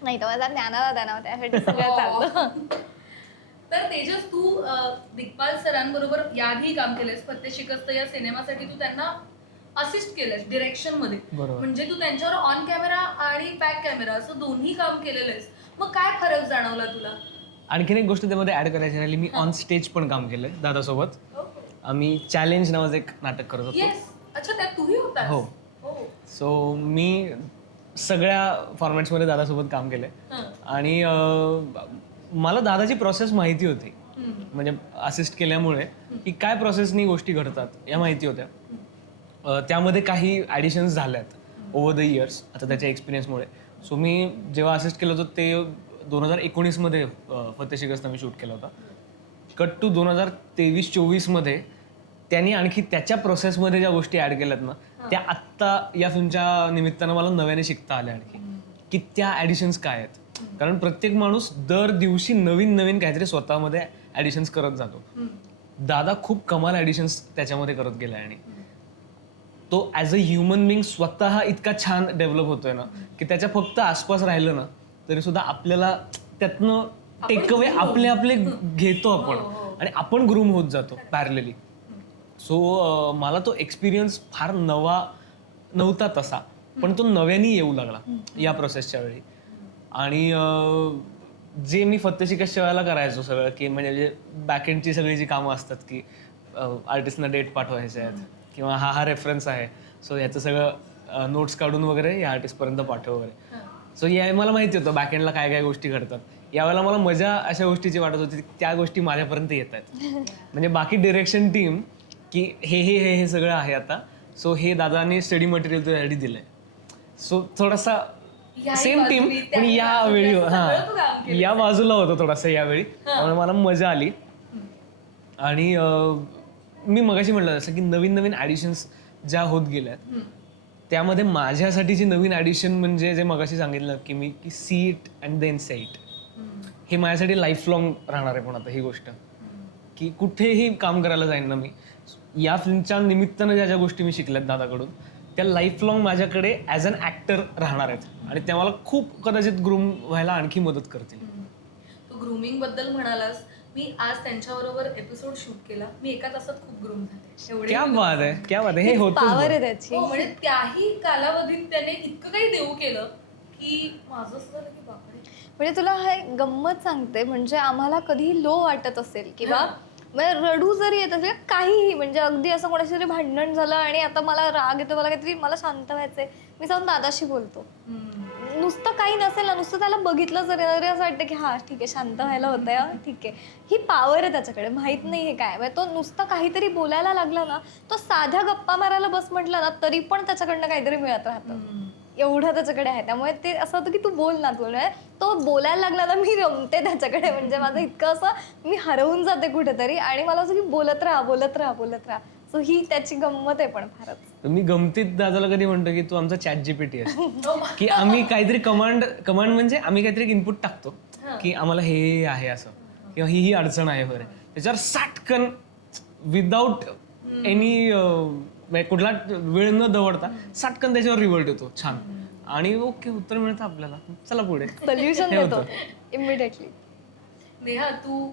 नाही तर माझा ज्ञानाला द्याना त्यासाठी सगळं चालतं. तर तेजस, तू दिग्पाल सरांबरोबर याआधी काम केलंस. फत्ते शिकस्त या सिनेमासाठी तू त्यांना असिस्ट केलंस डिरेक्शन मध्ये. बरोबर. म्हणजे तू त्यांच्यावर ऑन कॅमेरा आणि बॅक कॅमेरा असं दोन्ही काम केलेलं आहेस. मग काय फरक जाणवला तुला? आणखीन एक गोष्ट त्यामध्ये ऍड करायची राहिली, मी ऑन स्टेज पण काम केलंय दादासोबत. आम्ही चॅलेंज नावाचं एक नाटक करत होतो. येस. अच्छा, त्यात तूही होतास. हो. हो. सो मी सगळ्या फॉर्मॅट्समध्ये दादासोबत काम केलंय हं. आणि मला दादाची प्रोसेस माहिती होती. म्हणजे असिस्ट केल्यामुळे की काय प्रोसेसनी गोष्टी घडतात या माहिती होत्या. त्यामध्ये काही ॲडिशन्स झाल्यात ओव्हर द इयर्स आता त्याच्या एक्सपिरियन्समुळे. सो मी जेव्हा असिस्ट केलं होतं ते 2019 मध्ये फत्ते शिकस्त मी शूट केला होता. कट टू 2023-24 मध्ये त्यांनी आणखी त्याच्या प्रोसेसमध्ये ज्या गोष्टी ॲड केल्यात ना त्या आत्ता या फिल्मच्या निमित्तानं मला नव्याने शिकता आल्या आणखी की त्या ॲडिशन्स काय आहेत. कारण प्रत्येक माणूस दर दिवशी नवीन नवीन काहीतरी स्वतःमध्ये ॲडिशन्स करत जातो. दादा खूप कमाल ॲडिशन्स त्याच्यामध्ये करत गेलाय आणि तो ॲज अ ह्युमन बिंग स्वतः इतका छान डेव्हलप होतोय ना की त्याच्या फक्त आसपास राहिलं ना तरी सुद्धा आपल्याला त्यातनं टेकअवे आपले आपले घेतो आपण आणि आपण ग्रूम होत जातो पॅरलली. सो मला तो एक्सपिरियन्स फार नव्हता तसा, पण तो नव्याने येऊ लागला या प्रोसेसच्या वेळी. आणि जे मी फत्तेशिकसच्या वेळेला करायचो सगळं, की म्हणजे बॅकएंडची सगळी जी कामं असतात, की आर्टिस्टना डेट पाठवायचे आहेत किंवा हा रेफरन्स आहे, सो याचं सगळं नोट्स काढून वगैरे या आर्टिस्टपर्यंत पाठव वगैरे. सो या मला माहिती होतं बॅकएंडला काय काय गोष्टी घडतात. यावेळेला मला मजा अशा गोष्टीची वाटत होती, त्या गोष्टी माझ्यापर्यंत येत आहेत. म्हणजे बाकी डिरेक्शन टीम की हे सगळं आहे आता, सो हे दादाने स्टडी मटेरियल तुझ्यासाठी दिलंय. सो थोडासा सेम टीम पण यावेळी या बाजूला होतं थोडासा यावेळी, त्यामुळे मला मजा आली. आणि मी मगाशी म्हटलं जसं की नवीन नवीन ॲडिशन्स ज्या होत गेल्यात, त्यामध्ये माझ्यासाठीची नवीन ॲडिशन म्हणजे जे मगाशी सांगितलं की मी की see it and then say it, हे माझ्यासाठी लाईफ लॉंग राहणार आहे. पण आता ही गोष्ट की कुठेही काम करायला जाईन ना मी, या फिल्मच्या निमित्तानं ज्या ज्या गोष्टी मी शिकल्यात दादाकडून, त्या लाईफ लॉंग माझ्याकडे ॲज अन ॲक्टर राहणार आहेत आणि त्या मला खूप कदाचित ग्रूम व्हायला आणखी मदत करतील. तू ग्रूमिंग बद्दल म्हणालास, मी आज त्यांच्याबरोबर एपिसोड शूट केला. मी एका तासात खूप ग्रूम झाले. क्या बात आहे, क्या बात आहे. हे पावर आहे होतं. त्याची. म्हणजे त्याही कालावधीत त्याने इतकं काही देऊ केलं की माझं असं झालं की बापरे. म्हणजे तुला हे गंमत सांगते, म्हणजे आम्हाला कधीही लो वाटत असेल किंवा म्हणजे रडू जरी येत असेल काहीही, म्हणजे अगदी असं कोणाशी तरी भांडण झालं आणि आता मला राग येतो, मला काहीतरी मला शांत व्हायचंय, मी जाऊन दादाशी बोलतो. नुसतं काही नसेल ना, नुसतं त्याला बघितलं जरी असं वाटतं की हा ठीक आहे, शांत व्हायला होतंय, ठीक आहे. ही पॉवर आहे त्याच्याकडे, माहित नाही हे काय. म्हणजे तो नुसतं काहीतरी बोलायला लागला ना, तो साध्या गप्पा मारायला बस म्हटलं ना तरी पण त्याच्याकडनं काहीतरी मिळत राहतं, एवढं त्याच्याकडे आहे. त्यामुळे ते असं होतं की तू बोल ना, तो बोलायला लागला ना मी रमते त्याच्याकडे. म्हणजे माझं इतकं असं मी हरवून जाते कुठेतरी आणि मला असं की बोलत राहा. सो ही त्याची गंमत आहे पण फारच. मी गमतीत दादाला कधी म्हणतो की तू आमचा चॅट जीपीटी आहे, की आम्ही काहीतरी कमांड म्हणजे आम्ही काहीतरी इनपुट टाकतो की आम्हाला हे आहे असं किंवा ही अडचण आहे वगैरे, त्याच्यावर साटकन विदाऊट एनी कुठला वेळ न दवडता साटकन त्याच्यावर रिव्हर्ट येतो छान आणि ओके उत्तर मिळतं आपल्याला, चला पुढे. सोल्युशन देतो इमिडिएटली. नेहा, तू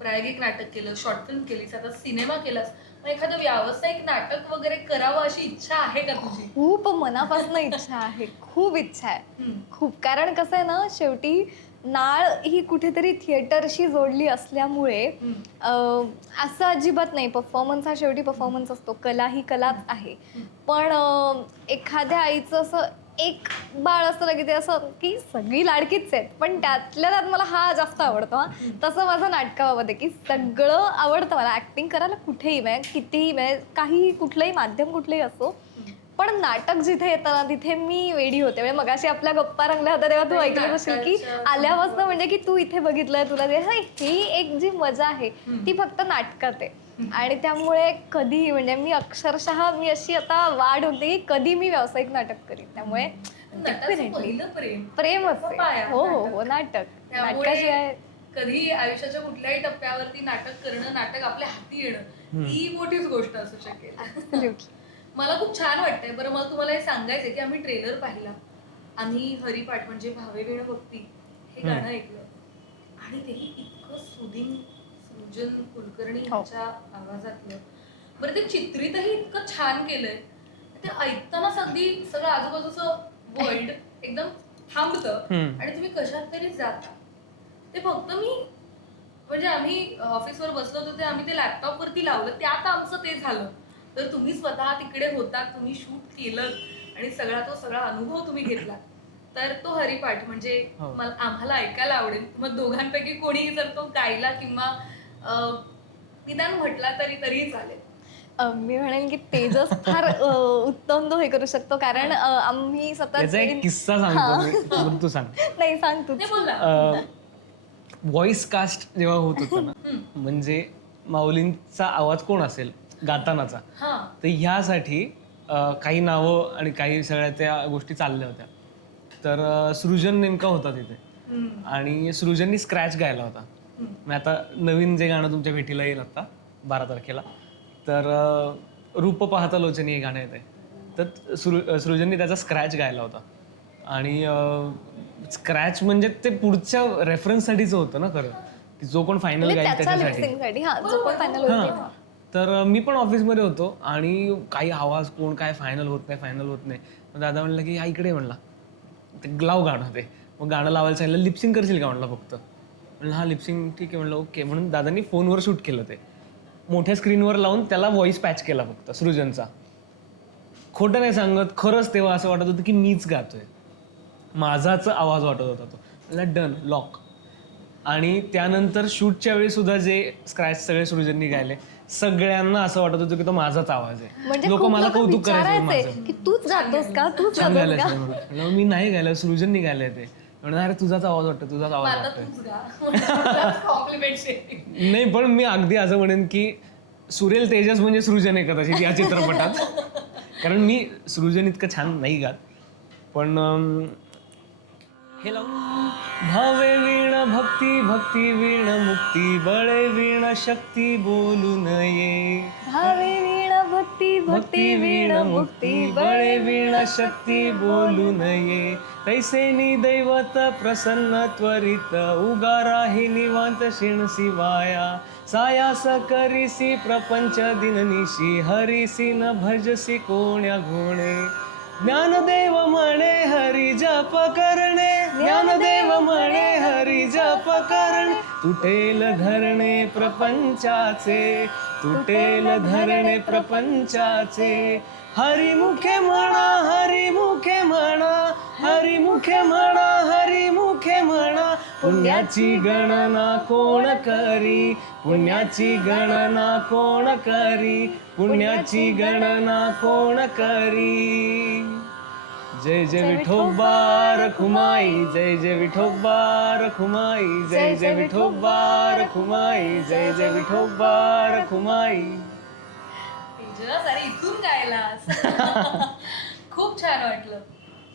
प्रायोगिक नाटक केलं, शॉर्ट फिल्म केलीस, आता सिनेमा केलास, मग एखादं व्यावसायिक नाटक वगैरे करावं अशी इच्छा आहे का तुझी? खूप मनापासून इच्छा आहे, खूप इच्छा आहे, खूप. कारण कसं आहे ना, शेवटी नाळ ही कुठेतरी थिएटरशी जोडली असल्यामुळे असं अजिबात नाही. परफॉर्मन्स हा शेवटी परफॉर्मन्स असतो, कला ही कलाच आहे. पण एखाद्या आईचं असं एक बाळ असतं ना की ते असं की सगळी लाडकीच आहेत, पण त्यातल्या त्यात मला हा जास्त आवडतो. तसं माझं नाटकाबाबत आहे की सगळं आवडतं मला, ॲक्टिंग करायला कुठेही, म्हणजे कितीही, म्हणजे काही कुठलंही माध्यम कुठलंही असो, पण नाटक जिथे येतं ना तिथे मी वेडी होते. म्हणजे मगाशी आपल्या गप्पा रंगल्या होत्या तेव्हा तू ऐकलं असेल की आल्यापासून म्हणजे की तू इथे बघितलंय, तुला ही एक जी मजा आहे ती फक्त नाटकात आहे. आणि त्यामुळे कधीही म्हणजे मी अक्षरशः मी अशी आता वाढ होते की कधी मी व्यावसायिक नाटक करीन. त्यामुळे प्रेम असते. हो, नाटकाशिवाय कधी आयुष्याच्या कुठल्याही टप्प्यावरती नाटक करणं, नाटक आपल्या हाती येणं ही मोठीच गोष्ट असू शकेल. मला खूप छान वाटतंय. बरं, मला तुम्हाला हे सांगायचंय की आम्ही ट्रेलर पाहिला, आम्ही हरिपाठ म्हणजे भावे विण भक्ती हे गाणं ऐकलं आणि तेही इतकं सुदिंग, सृजन कुलकर्णी यांच्या आवाजातलं. बरं, ते चित्रितही इतकं छान केलंय, ते ऐकतानाच अगदी सगळं आजूबाजूचं वर्ल्ड एकदम थांबतं आणि तुम्ही कशात तरी जाता. ते फक्त मी म्हणजे आम्ही ऑफिसवर बसलो होतो, ते आम्ही ते लॅपटॉपवरती लावलं, त्यात आमचं ते झालं. तर तुम्ही स्वतः तिकडे होता, तुम्ही शूट केलं आणि सगळा अनुभव तुम्ही घेतला, तर तो हरिपाठ म्हणजे आम्हाला ऐकायला आवडेल. मग दोघांपैकी कोणी जर तो गायला किंवा निदान म्हटला तरीही चालेल. मी म्हणेन की तेजस फार उत्तम तो हे करू शकतो, कारण आम्ही सतत एक किस्सा सांगतो, तू सांग. नाही, सांग तू. व्हॉइस कास्ट जेव्हा होत होतं ना, म्हणजे माऊलींचा आवाज कोण असेल गातानाचा, तर ह्यासाठी काही नावं आणि काही सगळ्या त्या गोष्टी चालल्या होत्या. तर सृजन नेमका होता तिथे आणि सृजननी स्क्रॅच गायला होता. मग आता नवीन जे गाणं तुमच्या भेटीला येईल आता 12 तारखेला, तर रूप पाहता लोचनी हे गाणं येते, तर सृजननी त्याचा स्क्रॅच गायला होता. आणि स्क्रॅच म्हणजे ते पुढच्या रेफरन्ससाठीच होतं ना खरं, की जो कोण फायनल गाईल त्याच्यासाठी. तर मी पण ऑफिसमध्ये होतो आणि काही आवाज कोण काय फायनल होत नाही. मग दादा म्हणलं की हा इकडे म्हणला ते लाव गाणं ते. मग गाणं लावायला सांगितलं, लिपसिंग करशील का म्हणलं फक्त. म्हणलं हा लिपसिंग ठीक आहे म्हणलं ओके. म्हणून दादांनी फोनवर शूट केलं ते, मोठ्या स्क्रीनवर लावून त्याला व्हॉइस पॅच केला फक्त सृजनचा. खोटं नाही सांगत, खरंच तेव्हा असं वाटत होतं की मीच गातोय, माझाच आवाज वाटत होता तो. म्हणलं डन, लॉक. आणि त्यानंतर शूटच्या वेळी सुद्धा जे स्क्रॅच सगळे सृजननी गायले, सगळ्यांना असं वाटत होतं की तो माझाच आवाज आहे. म्हणजे लोक खूप मला लोकं कौतुक करायचे विचारायचे माझं. की तूच गातोस का, तूच छान गातोस गायलंस का. नाही म्हणून. म्हणलं, मी नाही गायलं, सृजननी गायलंय ते. म्हणून अरे तुझाच आवाज वाटतो, तुझाच आवाज आता वाटतोय. तूच गा कॉम्प्लिमेंट. नाही पण मी अगदी असं म्हणेन की सुरेल तेजस म्हणजे सृजन आहे कदाचित या चित्रपटात. कारण मी सृजन इतकं छान नाही गात. पण हे लावून भावे वीण भक्ती भक्ती वीण मुक्ती बळे वीण शक्ती बोलू नये. भावे वीण भक्ती भक्ती वीण मुक्ती बळे वीण शक्ती बोलू नये. तैसेनी दैवत प्रसन्न त्वरित उगारा ही निवांत शिणसी वाया. सायास करीसी प्रपंच दिननिशी हरीसी न भजसी कोण्या घोणे. ज्ञानदेव म्हणे हरी जप करणे, ज्ञानदेव म्हणे हरी जप करणे. तुटेल धरणे प्रपंचाचे, तुटेल धरणे प्रपंचाचे. हरिमुखे म्हणा, हरिमुखे म्हणा, हरिमुखे म्हणा, हरिमुखे म्हणा. पुण्याची गणना कोण करी, पुण्याची गणना कोण करी, पुण्याची गणना कोण करी. जय जय विठोबा रखुमाई, जय जय विठोबा रखुमाई, जय जय विठोबा रखुमाई, जय जय विठोबा रखुमाई. तेजस, अरे इथून गायलास. खूप छान वाटलं.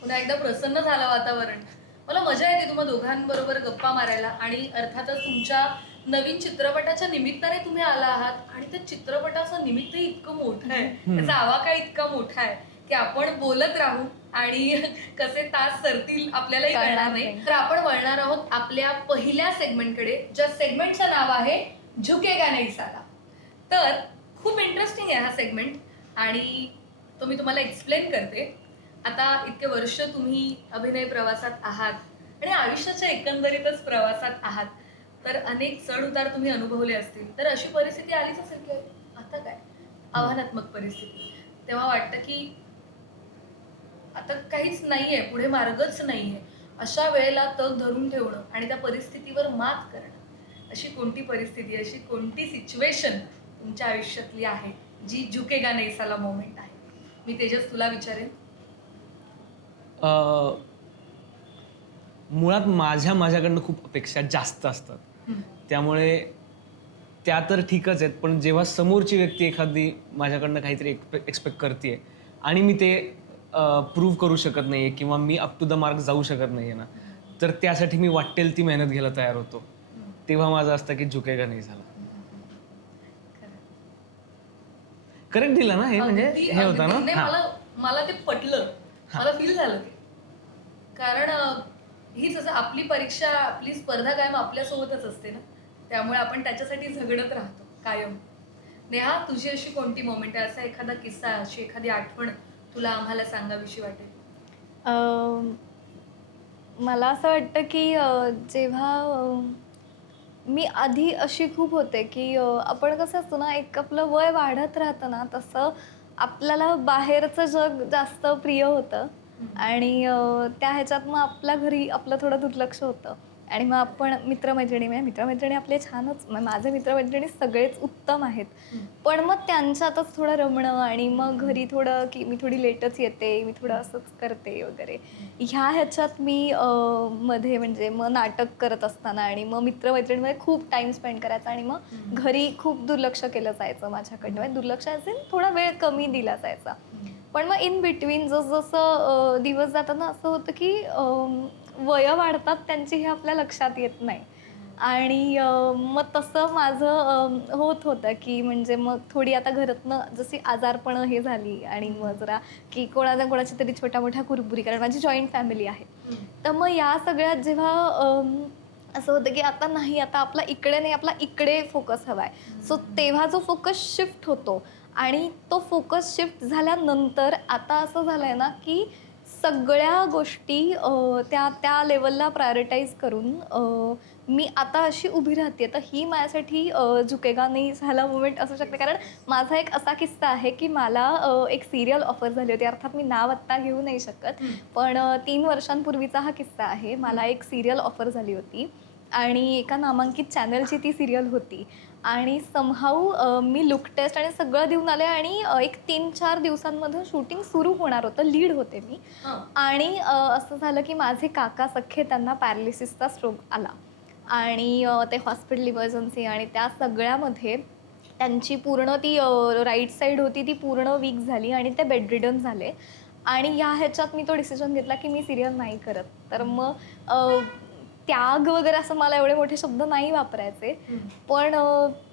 पुन्हा एकदा प्रसन्न झालं वातावरण. मला मजा येते तुम्हा दोघांबरोबर गप्पा मारायला. आणि अर्थातच तुमच्या नवीन चित्रपटाच्या निमित्ताने तुम्ही आला आहात. आणि त्या चित्रपटाचं निमित्तही इतकं मोठं आहे, त्याचा आवाका इतका मोठा आहे की आपण बोलत राहू आणि कसे तास सरतील आपल्यालाही कळणार नाही. तर आपण वळणार आहोत आपल्या पहिल्या सेगमेंटकडे, ज्या सेगमेंटचं नाव आहे झुकेगा नहीं साला. तर खूप इंटरेस्टिंग आहे हा सेगमेंट आणि तो मी तुम्हाला एक्सप्लेन करते. आता इतके वर्ष तुम्ही अभिनय प्रवासात आहात आणि आयुष्याच्या एकंदरीतच प्रवासात आहात, तर अनेक चढ उतार तुम्ही अनुभवले असतील. तर अशी परिस्थिती आलीच असेल की आता काय, आव्हानात्मक परिस्थिती. तेव्हा वाटतं की आता काहीच नाहीये, पुढे मार्गच नाहीये. अशा वेळेला तग धरून ठेवणं आणि त्या परिस्थितीवर मात करणं, अशी कोणती परिस्थिती, अशी कोणती सिच्युएशन तुमच्या आयुष्यातली आहे जी झुकेगा नहीं साला मोमेंट आहे? मी तेजस तुला विचारेन. मुळात माझ्याकडनं खूप अपेक्षा जास्त असतात, त्यामुळे त्या तर ठीकच आहेत. पण जेव्हा समोरची व्यक्ती एखादी माझ्याकडनं काहीतरी एक्सपेक्ट करते आणि मी ते प्रूव्ह करू शकत नाहीये किंवा मी अप टू द मार्क जाऊ शकत नाहीये ना, तर त्यासाठी मी वाटेल ती मेहनत घ्यायला तयार होतो. तेव्हा माझं असतं की झुकेगा नाही झाला. करेक्ट दिला ना हे, म्हणजे हे होतं ना. मला ते पटलं, मला फील झालं ते. कारण हीच असं आपली परीक्षा, आपली स्पर्धा कायम आपल्यासोबतच असते ना, त्यामुळे आपण त्याच्यासाठी झगडत राहतो कायम. नेहा, तुझी अशी कोणती मोमेंट आहे, असा एखादा किस्सा, अशी एखादी आठवण तुला आम्हाला सांगावीशी वाटेल? मला असं वाटतं की जेव्हा मी आधी अशी खूप होते की आपण कसं असतो ना, एक आपलं वय वाढत राहतं ना, तसं आपल्याला बाहेरचं जग जास्त प्रिय होतं आणि त्या ह्याच्यात मग आपल्या घरी आपलं थोडं दुर्लक्ष होतं. आणि मग आपण मित्रमैत्रिणी आपले छानच, माझे मित्रमैत्रिणी सगळेच उत्तम आहेत, पण मग त्यांच्यातच थोडं रमणं आणि मग घरी थोडं की मी थोडी लेटच येते, मी थोडं असंच करते वगैरे, ह्या ह्याच्यात मी मध्ये म्हणजे मग नाटक करत असताना आणि मग मित्रमैत्रिणीमध्ये खूप टाईम स्पेंड करायचा आणि मग घरी खूप दुर्लक्ष केलं जायचं माझ्याकडनं. म्हणजे दुर्लक्ष असेल, थोडा वेळ कमी दिला जायचा. पण मग इन बिटवीन जसं दिवस जाताना असं होतं की वय वाढतात त्यांची हे आपल्या लक्षात येत नाही. आणि मग तसं माझं होत होतं की म्हणजे मग थोडी आता घरातनं जशी आजारपणं हे झाली आणि मग जरा की कोणाची तरी छोट्या मोठ्या कुरबुरी, कारण माझी जॉईंट फॅमिली आहे. तर मग या सगळ्यात जेव्हा असं होतं की आता नाही, आता आपला इकडे नाही, आपला इकडे फोकस हवा आहे. सो तेव्हा जो फोकस शिफ्ट होतो आणि तो फोकस शिफ्ट झाल्यानंतर आता असं झालं आहे ना की सगळ्या गोष्टी त्या त्या लेवलला प्रायोरिटाईज करून मी आता अशी उभी राहते. तर ही माझ्यासाठी झुकेगा नाही झाला मुवमेंट असू शकते. कारण माझा एक असा किस्सा आहे की मला एक सिरियल ऑफर झाली होती. अर्थात मी नाव आत्ता घेऊ नाही शकत, पण 3 वर्षांपूर्वीचा हा किस्सा आहे. मला एक सिरियल ऑफर झाली होती आणि एका नामांकित चॅनलची ती सिरियल होती आणि समहाऊ मी लुक टेस्ट आणि सगळं देऊन आले आणि एक 3-4 दिवसांमधून शूटिंग सुरू होणार होतं. लीड होते मी आणि असं झालं की माझे काका सख्खे, त्यांना पॅरालिसिसचा स्ट्रोक आला आणि ते हॉस्पिटल इमर्जन्सी आणि त्या सगळ्यामध्ये त्यांची पूर्ण ती राईट साईड होती ती पूर्ण वीक झाली आणि ते बेडरिडन झाले. आणि या ह्याच्यात मी तो डिसिजन घेतला की मी सिरियल नाही करत. तर मग त्याग वगैरे असं मला एवढे मोठे शब्द नाही वापरायचे, पण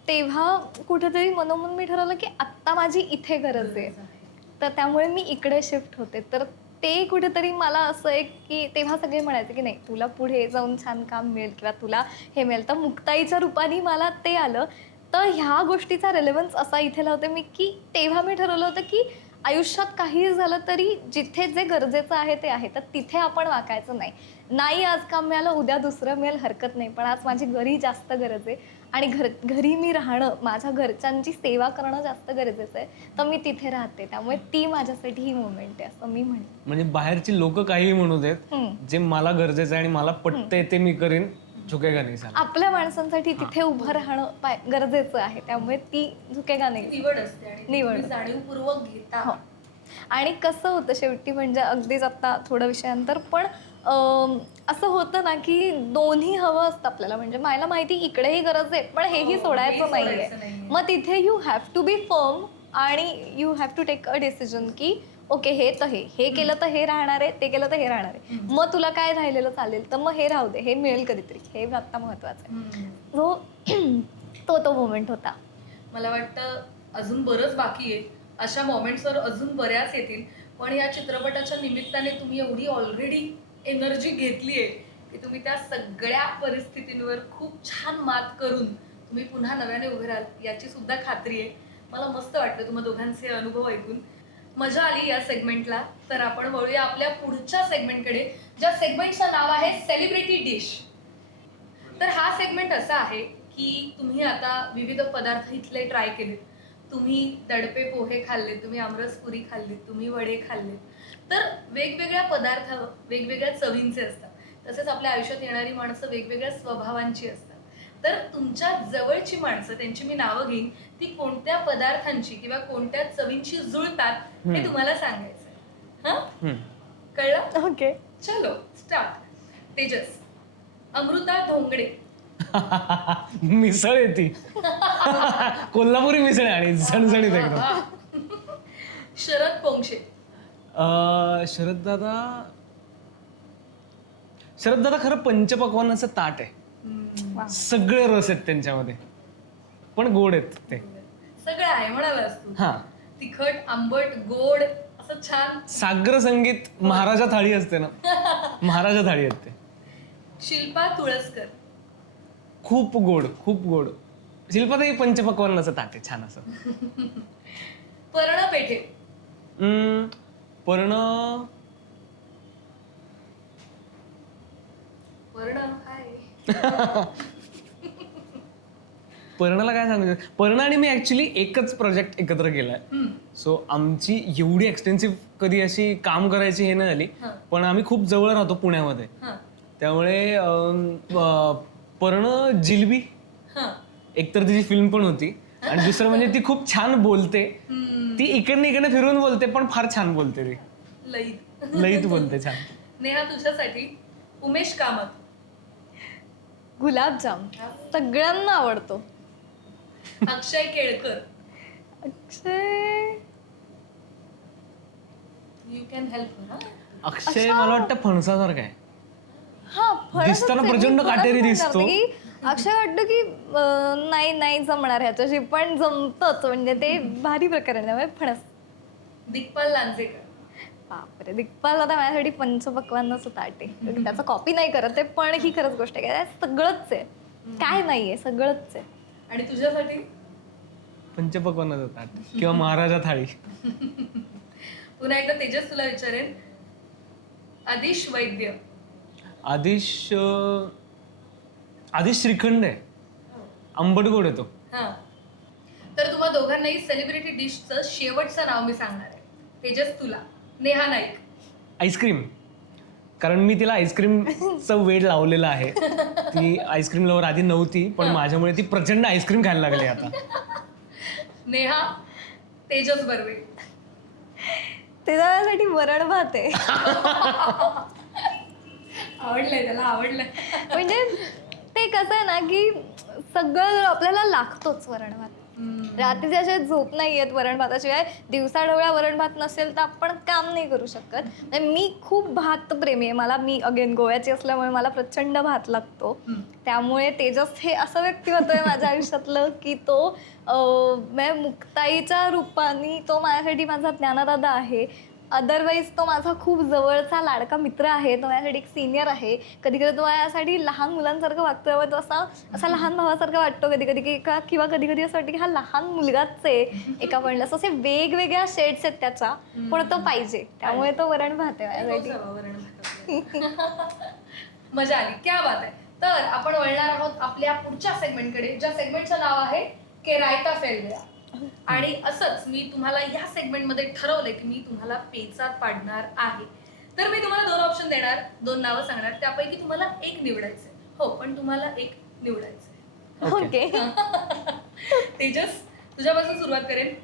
तेव्हा कुठेतरी मनोमन मी ठरवलं की आत्ता माझी इथे गरज आहे, तर त्यामुळे मी इकडे शिफ्ट होते. तर ते कुठेतरी मला असं एक की तेव्हा सगळे म्हणायचे की नाही, तुला पुढे जाऊन छान काम मिळेल किंवा तुला हे मिळेल. तर मुक्ताईच्या रूपाने मला ते आलं. तर ह्या गोष्टीचा रेलेव्हन्स असा इथे लावते मी की तेव्हा मी ठरवलं होतं की आयुष्यात काही झालं तरी जिथे जे गरजेचं आहे ते आहे, तर तिथे आपण वाकायचं नाही. नाही आज काम मिळालं, उद्या दुसरं मिळेल, हरकत नाही, पण आज माझी घरी जास्त गरज आहे आणि घरी मी राहणं, माझ्या घरच्यांची सेवा करणं जास्त गरजेचं आहे. तर मी तिथे राहते. त्यामुळे ती माझ्यासाठी ही मुवमेंट आहे असं मी म्हणेन. म्हणजे बाहेरची लोक काहीही म्हणू देत, जे मला गरजेचं आहे आणि मला पटतंय ते मी करीन, झुकेगा नाही साला. आपल्या माणसांसाठी तिथे उभं राहणं गरजेचं आहे. त्यामुळे ती झुकेगा नाही निवड असते आणि निवड. तुम्ही जाणीवपूर्वक घेता. हो. आणि कसं होतं शेवटी, म्हणजे अगदीच आत्ता थोडं विषयांतर, पण असं होतं ना की दोन्ही हवं असतं आपल्याला. म्हणजे मला माहिती इकडेही गरज आहे पण हेही सोडायचं नाहीये. मग तिथे you have to be firm आणि you have to take a decision की ओके, हे तर हे केलं तर हे राहणार आहे, ते केलं तर हे राहणार आहे. मग तुला काय राहिलेलं चालेल तर मग हे राहू दे, हे मिळेल कधीतरी, हे आत्ता महत्वाचं आहे. तो मोमेंट होता. मला वाटतं अजून बरंच बाकी आहे. अशा मोमेंट्सवर अजून बऱ्याच येतील, पण या चित्रपटाच्या निमित्ताने तुम्ही एवढी ऑलरेडी एनर्जी घेतली आहे की तुम्ही त्या सगळ्या परिस्थितींवर खूप छान मात करून तुम्ही पुन्हा नव्याने उभे राहाल याची सुद्धा खात्री आहे. मला मस्त वाटलं तुम्हा दोघांचे अनुभव ऐकून. मजा आली या सेगमेंटला. तर आपण वळूया आपल्या पुढच्या सेगमेंटकडे, ज्या सेगमेंटचं नाव आहे सेलिब्रिटी डिश. तर हा सेगमेंट असा आहे की तुम्ही आता विविध पदार्थ इथले ट्राय केलेत. तुम्ही दडपे पोहे खाल्ले, तुम्ही आमरसपुरी खाल्ली, तुम्ही वडे खाल्ले. तर वेगवेगळ्या पदार्थ वेगवेगळ्या चवींचे असतात. तसेच आपल्या आयुष्यात येणारी माणसं वेगवेगळ्या स्वभावांची असतात. तर तुमच्या जवळची माणसं, त्यांची मी नावं घेईन, ती कोणत्या पदार्थांची किंवा कोणत्या चवींची जुळतात हे तुम्हाला सांगायचं. हा, कळलं? ओके, चलो स्टार्ट. तेजस, अमृता धोंगडे. मिसळ येते कोल्हापुरी मिसळ आहे आणि झणझणीत एकदम. शरद पोंक्षे. शरद दादा खरं पंचपक्वान्नाचं ताट आहे. सगळे रस आहेत त्यांच्यामध्ये, पण गोड आहेत ते. सगळं आहे म्हणालास तू. हा, तिखट, आंबट, गोड, असं छान. सागर संगीत महाराजा थाळी असते ना, महाराजा थाळी असते. शिल्पा तुळसकर. खूप गोड, खूप गोड. शिल्पाताई पंचपक्वान्नाचं ताट आहे छान असं. पर्ण पेठे. पर्ण पर्णाला काय सांगू, पर्ण आणि मी ऍक्च्युली एकच प्रोजेक्ट एकत्र केलाय. सो आमची एवढी एक्सटेन्सिव्ह कधी अशी काम करायची हे नाही झाली, पण आम्ही खूप जवळ राहतो पुण्यामध्ये. त्यामुळे पर्ण जिलबी एकतर तिची फिल्म पण होती आणि दुसरं म्हणजे ती खूप छान बोलते. ती इकडे फिरून बोलते पण फार छान बोलते. ती लईत बोलते छान. नेहा, तुझ्यासाठी उमेश कामत. गुलाबजाम सगळ्यांना आवडतो. अक्षय केळकर. अक्षय, यू कॅन हेल्प. अक्षय मला वाटतं फणसासारखा आहे. हा, दिसताना प्रचंड काटेरी दिसतो. अक्षय वाटतं की नाही जमणार ह्याच्याशी, पण जमतच. म्हणजे ते भारी प्रकारे फणस. दिग्पाल लांजेकर. बापरे, दिग्पाल आता माझ्यासाठी पंचपक्वान्नाचं ताट आहे. त्याचं कॉपी नाही करत आहे, पण ही खरंच गोष्ट आहे. काय सगळंच आहे, काय नाहीये, सगळंच आहे. आणि तुझ्यासाठी पंचपक्वान्नाचं ताट किंवा महाराजा थाळी. पुन्हा एकदा तेजस तुला विचारेन, आदिश वैद्य. आदिश श्रीखंड आहे, आंबट गोड येतो. हा, तर तुम्हा दोघांनाही सेलिब्रिटी डिशचं शेवटचं नाव मी सांगणार आहे. तेजस तुला, नेहा नाईक. आईस्क्रीम, कारण मी तिला आईस्क्रीमचं वेड लावलेलं आहे. ती आईस्क्रीम लवर आधी नव्हती, पण माझ्यामुळे ती प्रचंड आईस्क्रीम खायला लागली आता. नेहा तेजस बर्वे. ते माझ्यासाठी वरण भात आहे. आवडलंय त्याला, आवडलंय. म्हणजे ते कसं आहे ना की सगळं आपल्याला लागतोच वरण भात. रात्री असे झोप नाही येत वरण भाताशिवाय. दिवसाढवळ्या वरण भात नसेल तर आपण काम नाही करू शकत. म्हणजे मी खूप भात प्रेमी आहे. मी अगेन गोव्याची असल्यामुळे मला प्रचंड भात लागतो. त्यामुळे तेजस हे असं व्यक्तिमत्व आहे माझ्या आयुष्यातलं की तो मुक्ताईच्या रूपाने तो माझ्यासाठी माझा ज्ञानदादा आहे. अदरवाईज तो माझा खूप जवळचा लाडका मित्र आहे. तो माझ्यासाठी एक सिनियर आहे. कधी कधी तो माझ्यासाठी लहान मुलांसारखं वागतोय. तो असा लहान भावासारखा वाटतो कधी कधी की किंवा कधी कधी असं वाटतं की हा लहान मुलगाच आहे एका पॉईंटला. असे वेगवेगळ्या शेड्स आहेत त्याचा, पण तो पाहिजे. त्यामुळे तो वरण भात आहे माझ्यासाठी. मजा आली, क्या बात आहे. तर आपण वळणार आहोत आपल्या पुढच्या सेगमेंटकडे, ज्या सेगमेंटचं नाव आहे के रायता फेल गया. आणि असंच मी तुम्हाला या सेगमेंटमध्ये ठरवलंय की मी तुम्हाला पेचात पाडणार आहे. तर मी तुम्हाला 2 ऑप्शन देणार, 2 नावं सांगणार, त्यापैकी तुम्हाला एक निवडायचंय. हो, पण तुम्हाला एक निवडायचंय. ओके. तेजस, तुझ्यापासून सुरुवात करेन.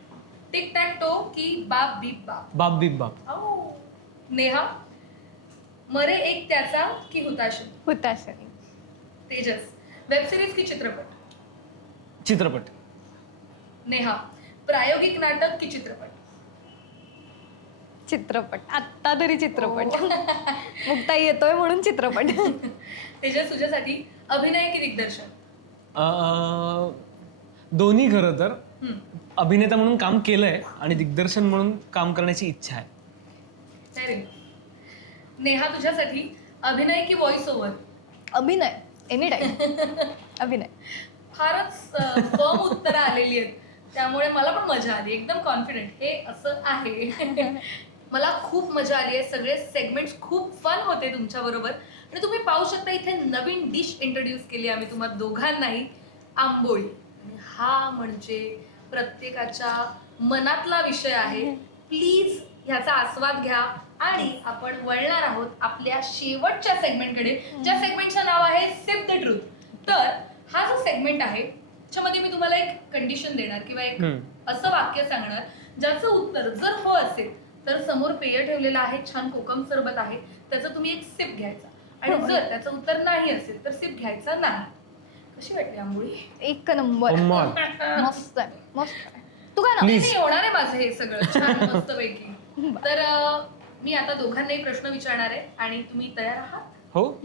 टिक टॅक टो की बाप बीप बाप? बाप बीप बाप. आओ. नेहा, मरे एक त्याचा की हुताशनी? हुताशनी. तेजस, वेब सिरीज की चित्रपट? चित्रपट. नेहा, प्रायोगिक नाटक की चित्रपट? चित्रपट. आत्ता तरी चित्रपट. मुक्ताई येतोय म्हणून चित्रपट. तेजस, तुझ्यासाठी अभिनय की दिग्दर्शन? दोन्ही खरं तर. अभिनेता म्हणून काम केलंय आणि दिग्दर्शन म्हणून काम करण्याची इच्छा आहे. Very good. नेहा, तुझ्यासाठी अभिनय की व्हॉइस ओव्हर? अभिनय, एनी टाइम. अभिनय. फारच फर्म उत्तरं आलेली आहेत, त्यामुळे मला पण मजा आली. एकदम कॉन्फिडेंट. हे असं आहे. मला खूप मजा आली आहे. सगळे सेगमेंट्स खूप फन होते तुमच्या बरोबर. आणि तुम्ही पाहू शकता इथे नवीन डिश इंट्रोड्यूस केली आम्ही तुम्हा दोघांनाही, आंबोळी. आणि हा म्हणजे प्रत्येकाच्या मनातला विषय आहे. प्लीज ह्याचा आस्वाद घ्या. आणि आपण वळणार आहोत आपल्या शेवटच्या सेगमेंटकडे, ज्या सेगमेंटचं नाव आहे सिप द ट्रूथ. तर हा जो सेगमेंट आहे त्याच्यामध्ये मी तुम्हाला एक कंडिशन देणार किंवा एक असं वाक्य सांगणार ज्याचं उत्तर जर हो असेल तर समोर पेय ठेवलेलं आहे, छान कोकम सरबत आहे, त्याचं तुम्ही एक सिप घ्यायचा. आणि जर त्याचं उत्तर नाही असेल तर सिप घ्यायचा नाही. कशी वाटली आंबोळी? एक नंबर. मस्त आहे, मस्त आहे. तू काय ना Please. होणार आहे माझं हे सगळं छान मस्तपैकी. तर मी आता दोघांनाही प्रश्न विचारणार आहे आणि तुम्ही तयार आहात? हो.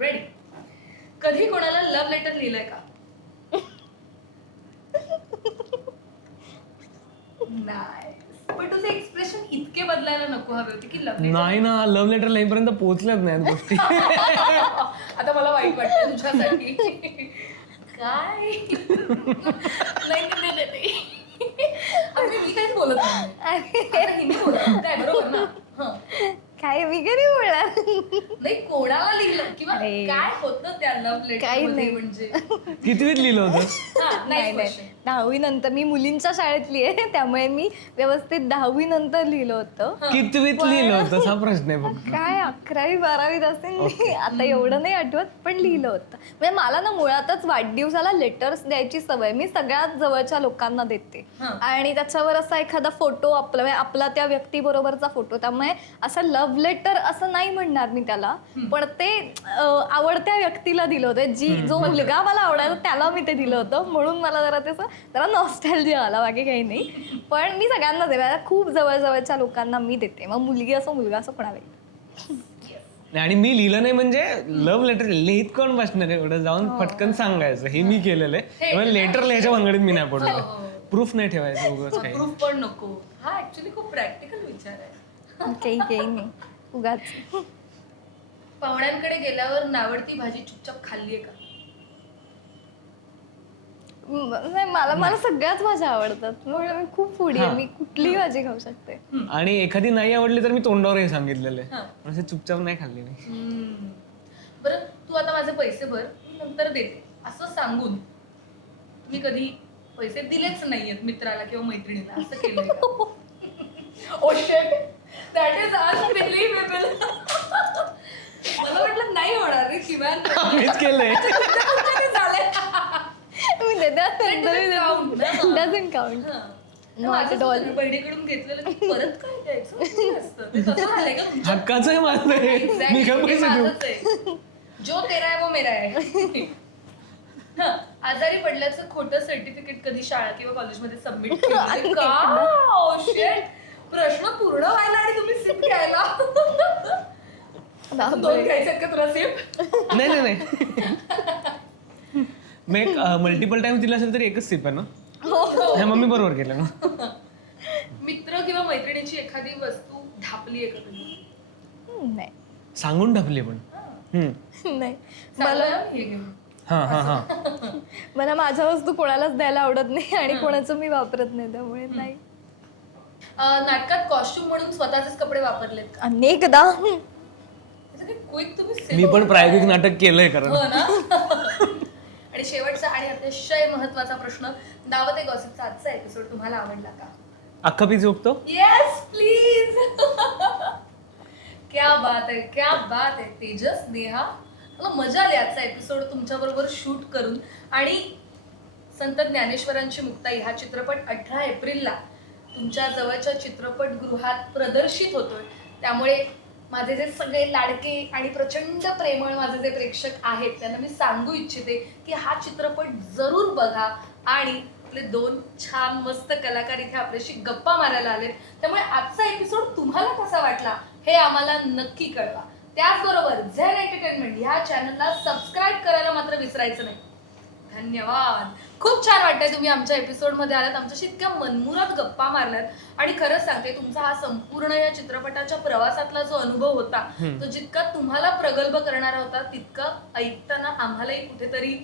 रेडी. कधी कोणाला लव्ह लेटर लिहिलंय का? नाही, पण तुझे एक्सप्रेशन इतके बदलायला नको हवे होते की लव्ह लेटर. नाही ना, लव्ह लेटर लिहिपर्यंत पोहोचल्याच नाही गोष्टी. आता मला वाईट वाटतं तुझ्यासाठी. काय नाही. मी काहीच बोलत नाही. आता हिंदी बोलत काय, बरोबर ना? काय मी कधी बोलणार. नाही, कोणाला लिहिलं किंवा अरे. काय होतं त्या लव्ह लेटर काही नाही. म्हणजे? कितवीत लिहिलं होतं? नाही नाही, 10वी नंतर. मी मुलींच्या शाळेतली आहे त्यामुळे मी व्यवस्थित 10वी नंतर लिहिलं होतं. कितवीत लिहिलं होतं हा प्रश्न आहे फक्त. काय 11वी 12वीत असेल मी, आता एवढं नाही आठवत, पण लिहिलं होतं. म्हणजे मला ना मुळातच वाढदिवसाला लेटर्स द्यायची सवय. मी सगळ्यात जवळच्या लोकांना देते आणि त्याच्यावर असा एखादा फोटो आपला त्या व्यक्तीबरोबरचा फोटो. त्यामुळे असं लव्ह लेटर असं नाही म्हणणार मी त्याला, पण ते आवडत्या व्यक्तीला दिलं होतं. जो मुलगा मला आवडायचा त्याला मी ते दिलं होतं. म्हणून मला जरा नॉस्टॅल्जिया आला, बाकी काही नाही. पण मी सगळ्यांना देते, खूप जवळच्या लोकांना मी देते. मग मुलगी असो मुलगा असो कोणाला. आणि मी लिहिलं नाही म्हणजे लव्ह लेटर लिहित कोण बसणार एवढं जाऊन फटकन सांगायचं. हे मी केलेलं आहे. लेटर लिहायच्या भानगडीत मी नाही पडलो. प्रूफ नाही ठेवायचं उगाच काही. प्रूफ पण नको. हा ऍक्च्युली खूप प्रॅक्टिकल विचार आहे. काही नाही उगाच. पाहुण्यांकडे गेल्यावर नावडती भाजी चुपचाप खाल्लीये का? नाही, मला सगळ्याच भाज्या आवडतात. मी खूप फूडी आहे. मी कुठलीही भाजी खाऊ शकते. आणि एखादी नाही आवडली तर मी तोंडावर हे सांगितलेलं आहे. म्हणजे चुपचाप नाही खाल्ली नाही. बरं तू आता माझे पैसे भर, मी नंतर देते असं सांगून तुम्ही कधी पैसे दिलेच नाहीयेत मित्राला किंवा मैत्रिणीला, असं केलंय का? Oh shit, that is unbelievable. मला वाटलं नाही होणार रे, किमान मीच केलंय. झालंय. मी doesn't count. Not at all. बहिणीकडून घेतलेलं की परत काय द्यायचं असतं. ते तसं झालंय का तुमच्या? हक्काचं आहे माझं हे. मी काय पैसे देऊ? माझंच आहे. जो तेरा है वो मेरा है. हं, आजारी पडल्याचं खोटं सर्टिफिकेट कधी शाळा किंवा कॉलेजमध्ये सबमिट केलं का? Oh shit. प्रश्न पूर्ण व्हायला आणि तुम्ही सिप घ्यायला. दोन घ्यायचे का तुला सिप? नाही नाही मी एक मल्टिपल टाइम दिला असेल तरी एकच सिप आहे ना. हे मम्मी बरोबर केलं ना. मित्र किंवा मैत्रिणीची एखादी वस्तू ढापली आहे का तुम्ही? नाही सांगून टाकली पण. नाही. चांगलं आहे, हे घेऊन. हा हा हा. मला माझ्या वस्तू कोणालाच द्यायला आवडत नाही आणि कोणाचं मी वापरत नाही, त्यामुळे नाही. नाटकात कॉस्ट्युम म्हणून स्वतःचेच कपडे वापरलेत का? अनेकदा. क्विक तुम्ही मी पण प्रायोगिक नाटक केलंय कारण. हो ना. आणि शेवटचा आणि अतिशय महत्वाचा प्रश्न, दावते गॉसिपचा आजचा एपिसोड तुम्हाला आवडला का? अख्खा पीस उगतो. Yes please. क्या बात आहे, क्या बात आहे तेजस, नेहा. मला मजा आली आजचा एपिसोड तुमच्या बरोबर शूट करून. आणि संत ज्ञानेश्वरांची मुक्ताई हा चित्रपट 18 एप्रिलला तुमच्या जवळच्या चित्रपटगृहात प्रदर्शित होतोय. त्यामुळे माझे जे सगळे लाडके आणि प्रचंड प्रेमळ माझे जे प्रेक्षक आहेत त्यांना मी सांगू इच्छिते की हा चित्रपट जरूर बघा. आणि आपले दोन छान मस्त कलाकार इथे आपल्याशी गप्पा मारायला आलेत. त्यामुळे आजचा एपिसोड तुम्हाला कसा वाटला हे आम्हाला नक्की कळवा. त्याचबरोबर झेन एंटरटेनमेंट ह्या चॅनलला सबस्क्राईब करायला मात्र विसरायचं नाही. धन्यवाद. खूप छान वाटतंय तुम्ही आमच्या एपिसोडमध्ये आलात, आमच्याशी इतक्या मनमुराद गप्पा मारल्यात. आणि खरंच सांगते तुमचा हा संपूर्ण या चित्रपटाच्या प्रवासातला जो अनुभव होता तो जितका तुम्हाला प्रगल्भ करणारा होता तितका ऐकताना आम्हालाही कुठेतरी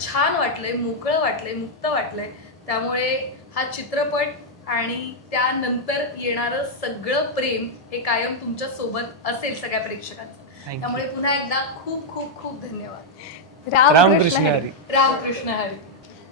छान वाटलंय, मोकळं वाटलंय, मुक्त वाटलंय. त्यामुळे हा चित्रपट आणि त्यानंतर येणारं सगळं प्रेम हे कायम तुमच्या सोबत असेल सगळ्या प्रेक्षकांचं. त्यामुळे पुन्हा एकदा खूप खूप खूप धन्यवाद. रामकृष्ण हरी. रामकृष्ण हरी.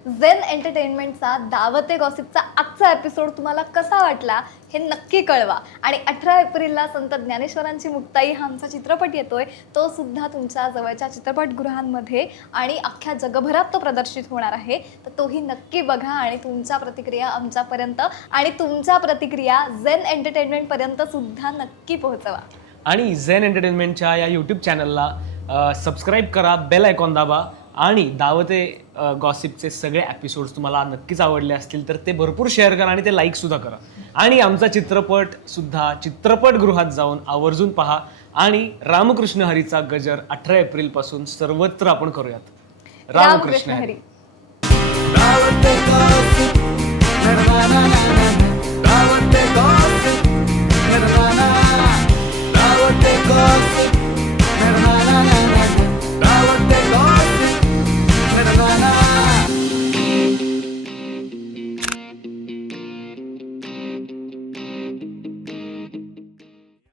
झेन एंटरटेनमेंटचा दावते गॉसिपचा आजचा एपिसोड तुम्हाला कसा वाटला हे नक्की कळवा. आणि 18 एप्रिलला संत ज्ञानेश्वरांची मुक्ताई हा आमचा चित्रपट येतोय. तो सुद्धा तुमच्या जवळच्या चित्रपटगृहांमध्ये आणि अख्ख्या जगभरात तो प्रदर्शित होणार आहे. तर तोही नक्की बघा आणि तुमच्या प्रतिक्रिया आमच्यापर्यंत आणि तुमच्या प्रतिक्रिया झेन एंटरटेनमेंटपर्यंत सुद्धा नक्की पोहोचवा. आणि झेन एंटरटेनमेंटच्या या यूट्यूब चॅनलला सबस्क्राईब करा, बेल आयकॉन दाबा. आणि दावते गॉसिपचे सगळे एपिसोड्स तुम्हाला नक्कीच आवडले असतील तर ते भरपूर शेअर करा आणि ते लाईक सुद्धा करा. आणि आमचा चित्रपट सुद्धा चित्रपटगृहात जाऊन आवर्जून पहा. आणि रामकृष्ण हरीचा गजर 18 एप्रिलपासून सर्वत्र आपण करूयात. रामकृष्ण हरी.